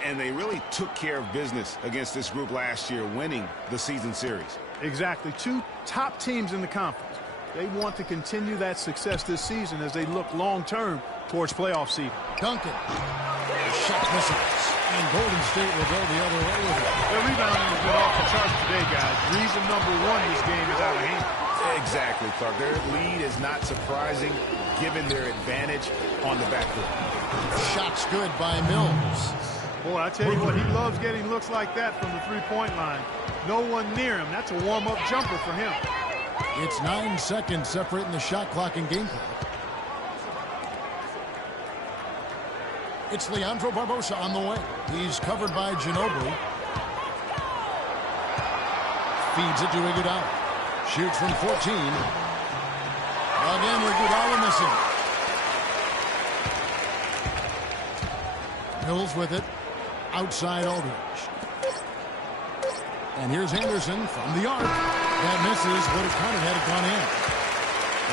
And they really took care of business against this group last year, winning the season series. Exactly. 2 top teams in the conference. They want to continue that success this season as they look long-term towards playoff seeding. Duncan. The shot misses. And Golden State will go the other way with it. Their rebounding has been off the charts today, guys. Reason number 1 this game is out of hand. Exactly, Clark. Their lead is not surprising given their advantage on the backcourt. Shot's good by Mills. Boy, I tell you what, he loves getting looks like that from the three-point line. No one near him. That's a warm-up jumper for him. It's 9 seconds separating the shot clock and game clock. It's Leandro Barbosa on the way. He's covered by Ginobili. Feeds it to Iguodala. Shoots from 14. Again, Iguodala missing. Mills with it. Outside Aldridge. And here's Anderson from the arc. That misses. Would have counted had it gone in.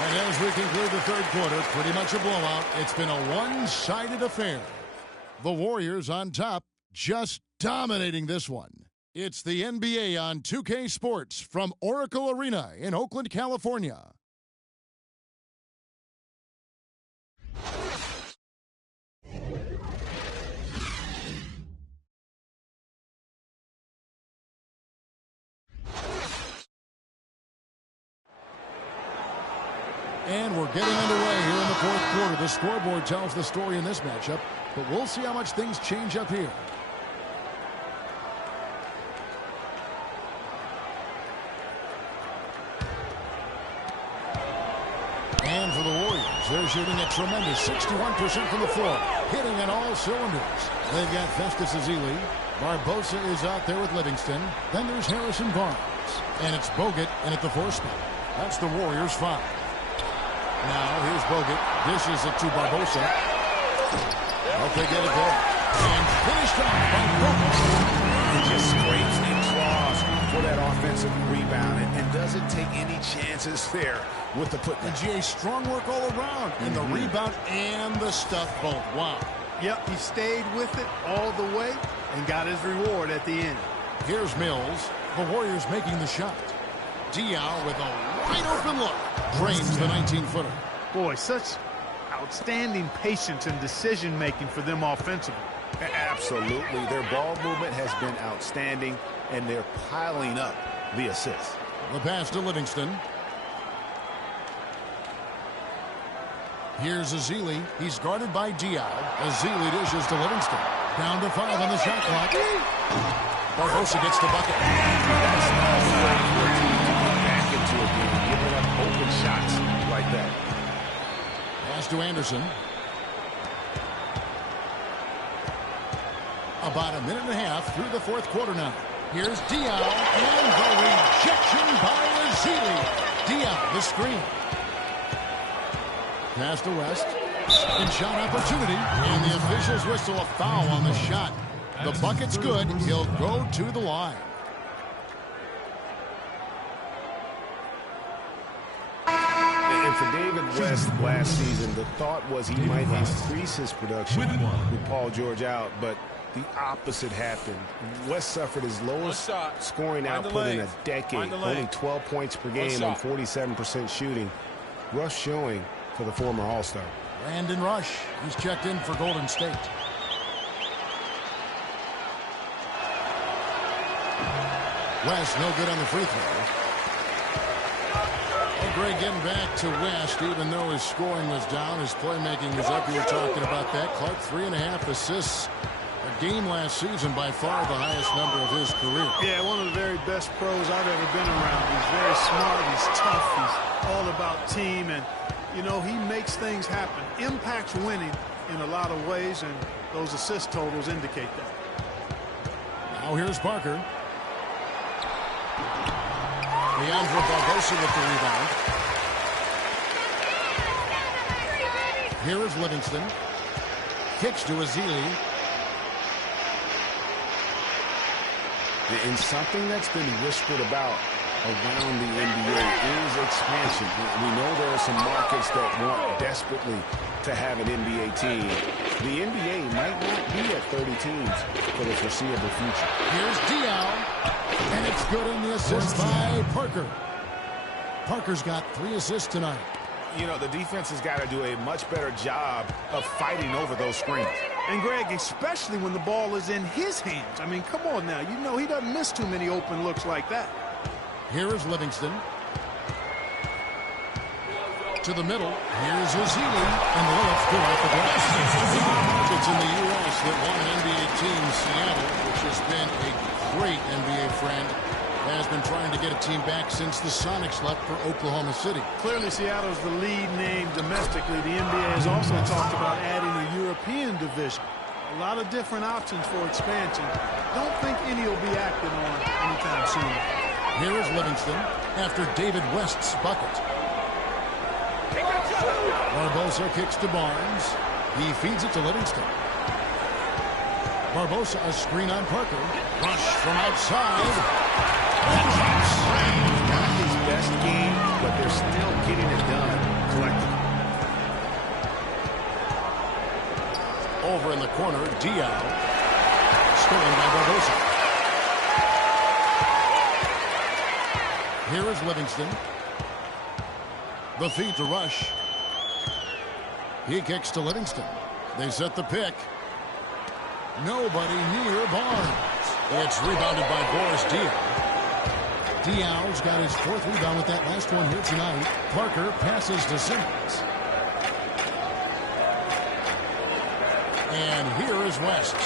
And as we conclude the third quarter, pretty much a blowout. It's been a one-sided affair. The Warriors on top, just dominating this one. It's the NBA on 2K Sports from Oracle Arena in Oakland, California. And we're getting underway here in the fourth quarter. The scoreboard tells the story in this matchup, but we'll see how much things change up here. And for the Warriors, they're shooting a tremendous 61% from the floor, hitting on all cylinders. They've got Festus Ezeli. Barbosa is out there with Livingston. Then there's Harrison Barnes. And it's Bogut in at the 4 spot. That's the Warriors' 5. Now, here's Bogut. Dishes it to Barbosa. Hope they get it there. And finished off by Bogut. He just scrapes and claws for that offensive rebound and doesn't take any chances there with the putback. And GA, strong work all around in the rebound and the stuff both. Wow. Yep, he stayed with it all the way and got his reward at the end. Here's Mills. The Warriors making the shot. Diaw with a wide open look. Drains the 19-footer. Boy, such outstanding patience and decision-making for them offensively. Absolutely. Their ball movement has been outstanding, and they're piling up the assists. The pass to Livingston. Here's Ezeli. He's guarded by Diaw. Ezeli dishes to Livingston. Down to 5 on the shot clock. Barbosa gets the bucket. That's not the way for a team to get back into a game, giving up open shots like that. Pass to Anderson. About a minute and a half through the fourth quarter now. Here's Diaw, and the rejection by Ezeli. Diaw, the screen. Pass to West. Second shot opportunity, and the officials whistle a foul on the shot. The bucket's good. He'll go to the line. And for David West last season, the thought was he might increase his production with Paul George out, but the opposite happened. West suffered his lowest scoring output in a decade, only 12 points per game on 47% shooting. Rough showing for the former All-Star. Brandon Rush, he's checked in for Golden State. West, no good on the free throw. Oh, Greg, getting back to West, even though his scoring was down, his playmaking was up. You were talking about that. Clark, 3.5 assists a game last season, by far the highest number of his career. Yeah, one of the very best pros I've ever been around. He's very smart, he's tough, he's all about team, and, you know, he makes things happen. Impacts winning in a lot of ways, and those assist totals indicate that. Now here's Parker. Leandro Barbosa with the rebound. Here is Livingston. Kicks to Ezeli. And something that's been whispered about around the NBA is expansion. We know there are some markets that want desperately to have an NBA team. The NBA might not be at 30 teams for the foreseeable future. Here's Diaw, and it's good in the assist by Parker. Parker's got 3 assists tonight. You know, the defense has got to do a much better job of fighting over those screens. And, Greg, especially when the ball is in his hands. I mean, come on now. You know he doesn't miss too many open looks like that. Here is Livingston. To the middle. Here's Ezeli. And the layup's good off the glass. It's in the U.S. that won an NBA team, Seattle, which has been a great NBA friend, has been trying to get a team back since the Sonics left for Oklahoma City. Clearly, Seattle's the lead name domestically. The NBA has also talked about adding a European division. A lot of different options for expansion. Don't think any will be acted on anytime soon. Here is Livingston after David West's bucket. Barbosa kicks to Barnes. He feeds it to Livingston. Barbosa, a screen on Parker. Rush from outside. Not his best game, but they're still getting it done collectively. Over in the corner, Diaw. Stolen by Barbosa. Here is Livingston. The feed to Rush. He kicks to Livingston. They set the pick. Nobody near Barnes. It's rebounded by Boris Diaw. Diaw's got his 4th rebound with that last one here tonight. Parker passes to Simmons. And here is West.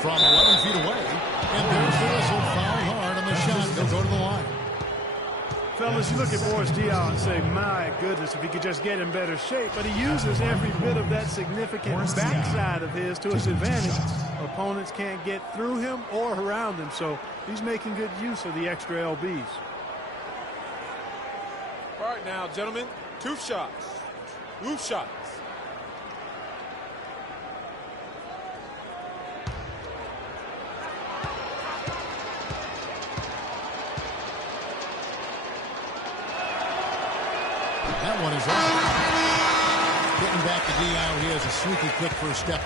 From 11 feet away. And there's the whistle. Foul hard on the shot. They'll go to the line. Fellas, you look at Boris Diaw and say, my goodness, if he could just get in better shape. But he uses every bit of that significant backside of his to his advantage. Opponents can't get through him or around him, so he's making good use of the extra LBs. All right now, gentlemen, 2 shots. 2 shots. That one is over. Getting back to Diaw, he has a sneaky quick first step.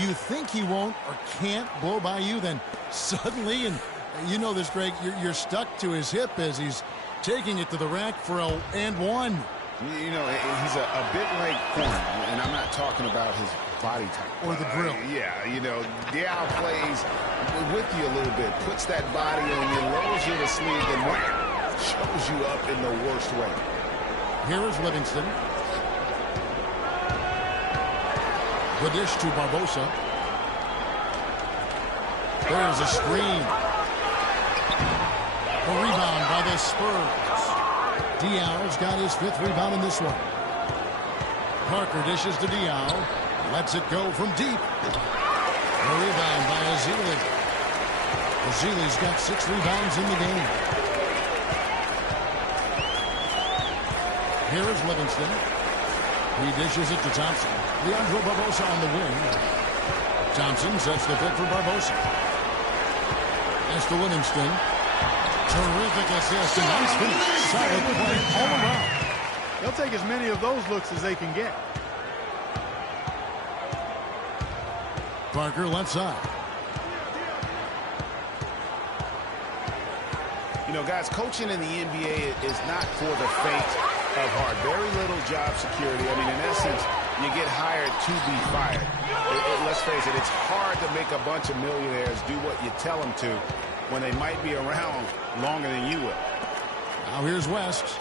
You think he won't or can't blow by you, then suddenly, and you know this, Greg, you're stuck to his hip as he's taking it to the rack for a and one. You know, he's a bit like Corn, and I'm not talking about his body type. Or the grill. Yeah, you know, Diaw plays with you a little bit, puts that body on you, lowers you to sleep, and shows you up in the worst way. Here is Livingston. The dish to Barbosa. There's a screen. A rebound by the Spurs. Diaw's got his 5th rebound in this one. Parker dishes to Diaw. Lets it go from deep. A rebound by Ezeli. Ezeli's got 6 rebounds in the game. Here is Livingston. He dishes it to Thompson. Leandro Barbosa on the wing. Thompson sets the pick for Barbosa. As to Livingston. Terrific assist. Nice finish. Solid play all around. They'll take as many of those looks as they can get. Parker left side. You know, guys, coaching in the NBA is not for the faint of heart. Very little job security. I mean, in essence, you get hired to be fired. Let's face it, it's hard to make a bunch of millionaires do what you tell them to when they might be around longer than you will. Now here's West.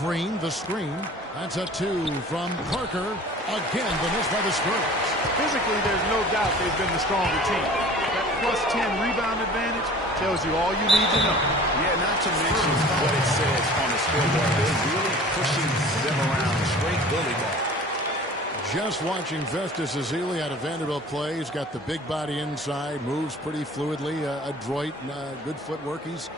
Green, the screen. That's a 2 from Parker. Again, the miss by the Spurs. Physically, there's no doubt they've been the stronger team. That plus 10 rebound advantage tells you all you need to know. Yeah, not to mention what it says on the scoreboard. They're really pushing them around. Straight bully ball. Just watching Festus Ezeli out of Vanderbilt play. He's got the big body inside, moves pretty fluidly, adroit, good footwork. He's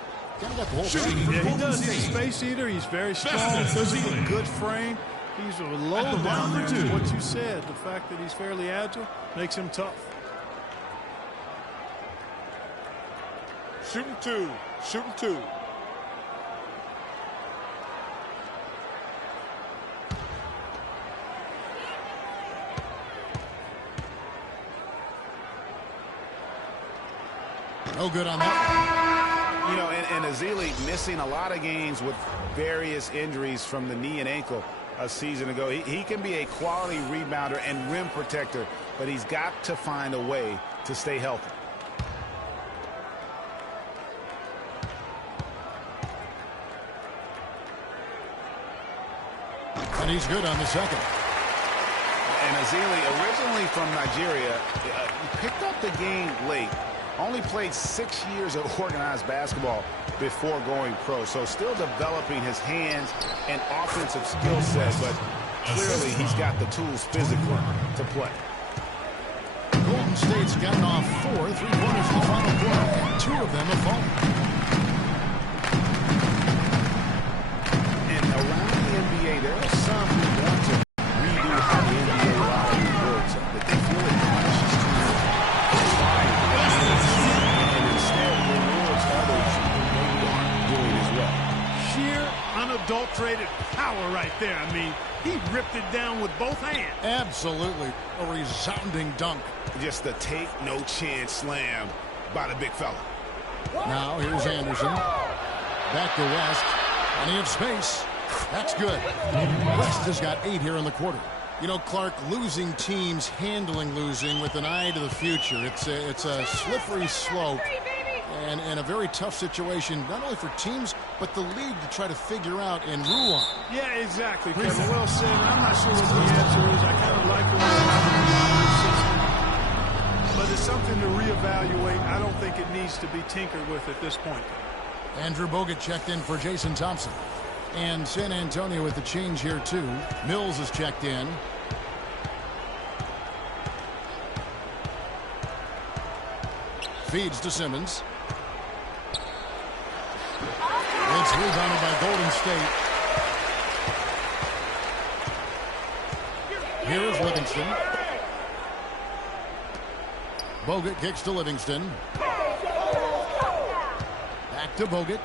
kind of got the whole thing. Yeah, he does. He's a space eater. He's very strong, physically good frame. He's a low down there. That's what you said. The fact that he's fairly agile makes him tough. Shooting 2. Shooting 2. No good on that. You know, and Ezeli missing a lot of games with various injuries from the knee and ankle a season ago. He can be a quality rebounder and rim protector, but he's got to find a way to stay healthy. And he's good on the second. And Ezeli, originally from Nigeria, picked up the game late. Only played 6 years of organized basketball before going pro. So still developing his hands and offensive skill set, but clearly he's got the tools physically to play. Golden State's gotten off 4 3-quarters in the final quarter, and 2 of them have fallen. And around the NBA, there are some who want to redo how the NBA lottery works. That they feel it punishes teams and instead rewards others who maybe aren't doing as well. Sheer, unadulterated power right there. I mean, he ripped it down with both hands. Absolutely. A resounding dunk. Just a take no chance slam by the big fella. Now here's Anderson. Back to West. Plenty of space. That's good. West has got 8 here in the quarter. You know, Clark, losing teams, handling losing with an eye to the future. It's a slippery slope and a very tough situation, not only for teams, but the league to try to figure out and rule on. Yeah, exactly, Kevin. Well said. I'm not sure what the answer is. I kind of like the way but it's something to reevaluate. I don't think it needs to be tinkered with at this point. Andrew Bogut checked in for Jason Thompson. And San Antonio with the change here, too. Mills is checked in. Feeds to Simmons. It's rebounded by Golden State. Here is Livingston. Bogut kicks to Livingston. Back to Bogut.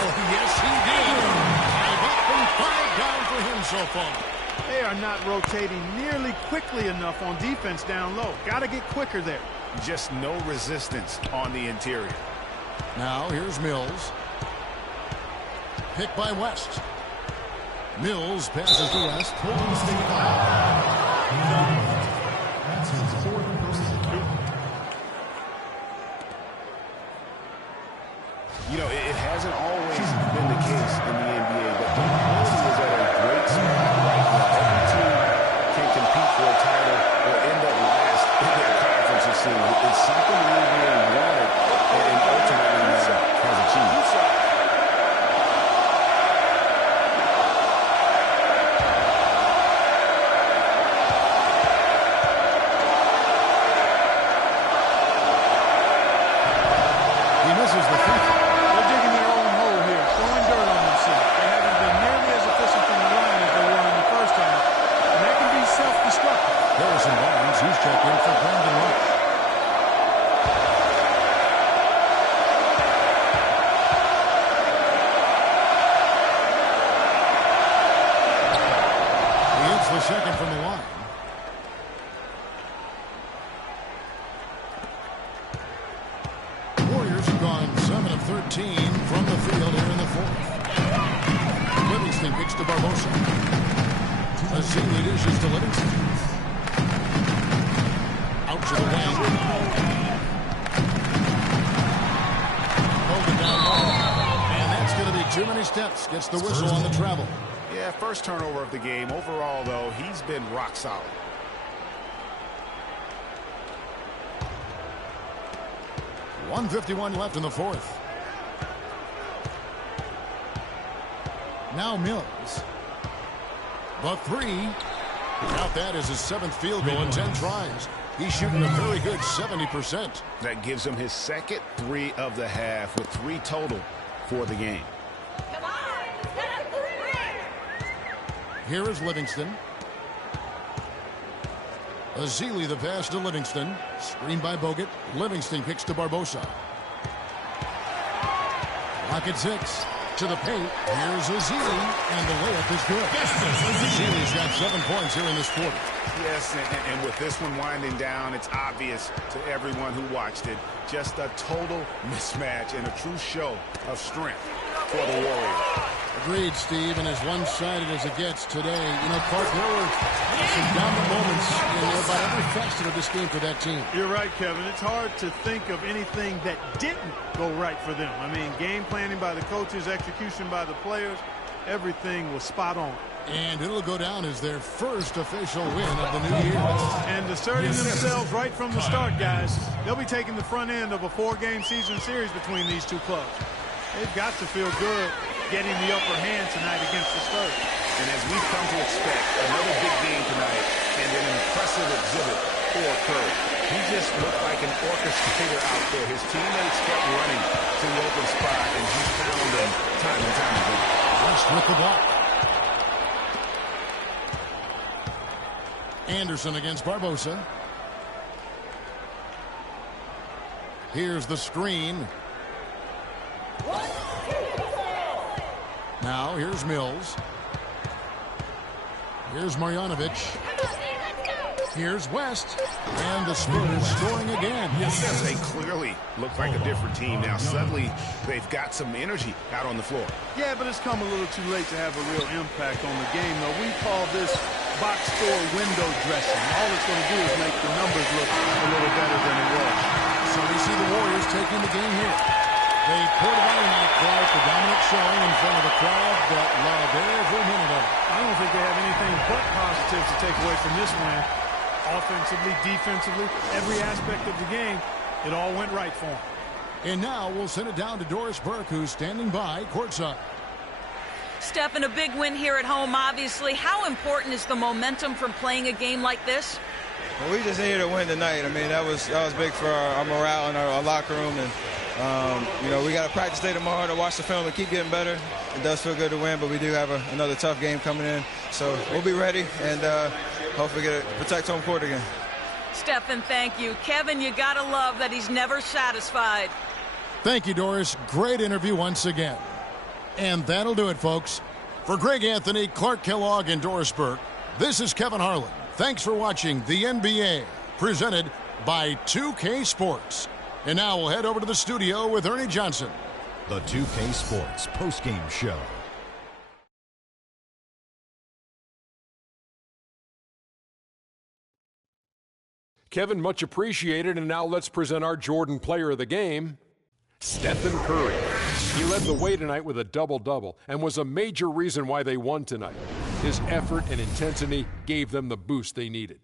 Oh, yes, he did. 5 up and 5 down for him so far. They are not rotating nearly quickly enough on defense down low. Got to get quicker there. Just no resistance on the interior. Now here's Mills. Picked by West. Mills passes to West. Golden State That's his 4th personal. You know, it hasn't always been the case in the NBA, but the quality is at a great spot right now. Every team can compete for a title or end up last in their conference this season. It's something the NBA wanted and ultimately has achieved. He misses the free throw. They're digging their own hole here. the second from the line. Warriors have gone 7 of 13 from the field here in the fourth. Livingston kicks to Barbosa. Azili dishes to Livingston. Out to the wing. Hold it down low. And that's going to be too many steps. Gets the whistle on the travel. Yeah, first turnover of the game. Overall, though, he's been rock solid. .151 left in the fourth. Now Mills. The three. Count that as his 7th field goal in 10 tries. He's shooting a very good 70%. That gives him his second 3 of the half with 3 total for the game. Here is Livingston. Azili the pass to Livingston. Screen by Bogut. Livingston kicks to Barbosa. Rocket 6 to the paint. Here's Azili, and the layup is good. Azili's got 7 points here in this quarter. Yes, and with this one winding down, it's obvious to everyone who watched it. Just a total mismatch and a true show of strength for the Warriors. Agreed, Steve, and as one-sided as it gets today, you know, Clark, there were some dominant moments in about every facet of this game for that team. You're right, Kevin. It's hard to think of anything that didn't go right for them. I mean, game planning by the coaches, execution by the players, everything was spot on. And it'll go down as their first official win of the new year. And asserting themselves right from the start, guys. They'll be taking the front end of a 4-game season series between these two clubs. They've got to feel good getting the upper hand tonight against the Spurs. And as we've come to expect, another big game tonight and an impressive exhibit for Curry. He just looked like an orchestrator out there. His teammates kept running to the open spot, and he found them time and time again. West with the block. Anderson against Barbosa. Here's the screen. Now, here's Mills. Here's Marjanovic. Here's West. And the Spurs scoring again. Yes, they clearly look like a different team now. Suddenly, they've got some energy out on the floor. Yeah, but it's come a little too late to have a real impact on the game, though. We call this box score window dressing. All it's going to do is make the numbers look a little better than it was. So we see the Warriors taking the game here. They poured it on that crowd for dominant showing in front of a crowd that loved every minute of it. I don't think they have anything but positives to take away from this win. Offensively, defensively, every aspect of the game, it all went right for them. And now we'll send it down to Doris Burke, who's standing by courtside. Stephen, a big win here at home, obviously. How important is the momentum from playing a game like this? Well, we just needed to win tonight. I mean, that was big for our morale in our locker room. And, you know, we got to practice day tomorrow to watch the film and keep getting better. It does feel good to win, but we do have another tough game coming in. So we'll be ready and hopefully protect home court again. Stephen, thank you. Kevin, you got to love that he's never satisfied. Thank you, Doris. Great interview once again. And that'll do it, folks. For Greg Anthony, Clark Kellogg, and Doris Burke, this is Kevin Harlan. Thanks for watching the NBA, presented by 2K Sports. And now we'll head over to the studio with Ernie Johnson. The 2K Sports postgame show. Kevin, much appreciated. And now let's present our Jordan player of the game, Stephen Curry. He led the way tonight with a double-double and was a major reason why they won tonight. His effort and intensity gave them the boost they needed.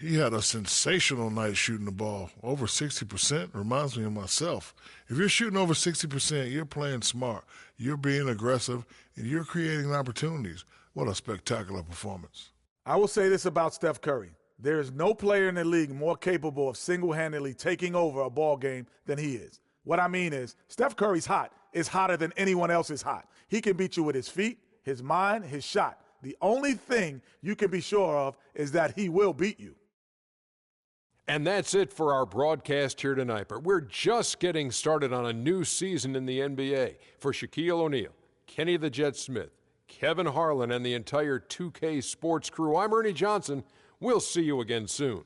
He had a sensational night shooting the ball. Over 60% reminds me of myself. If you're shooting over 60%, you're playing smart. You're being aggressive, and you're creating opportunities. What a spectacular performance. I will say this about Steph Curry. There is no player in the league more capable of single-handedly taking over a ball game than he is. What I mean is, Steph Curry's hot. Is hotter than anyone else is hot. He can beat you with his feet, his mind, his shot. The only thing you can be sure of is that he will beat you. And that's it for our broadcast here tonight. But we're just getting started on a new season in the NBA. For Shaquille O'Neal, Kenny the Jet Smith, Kevin Harlan, and the entire 2K Sports crew. I'm Ernie Johnson. We'll see you again soon.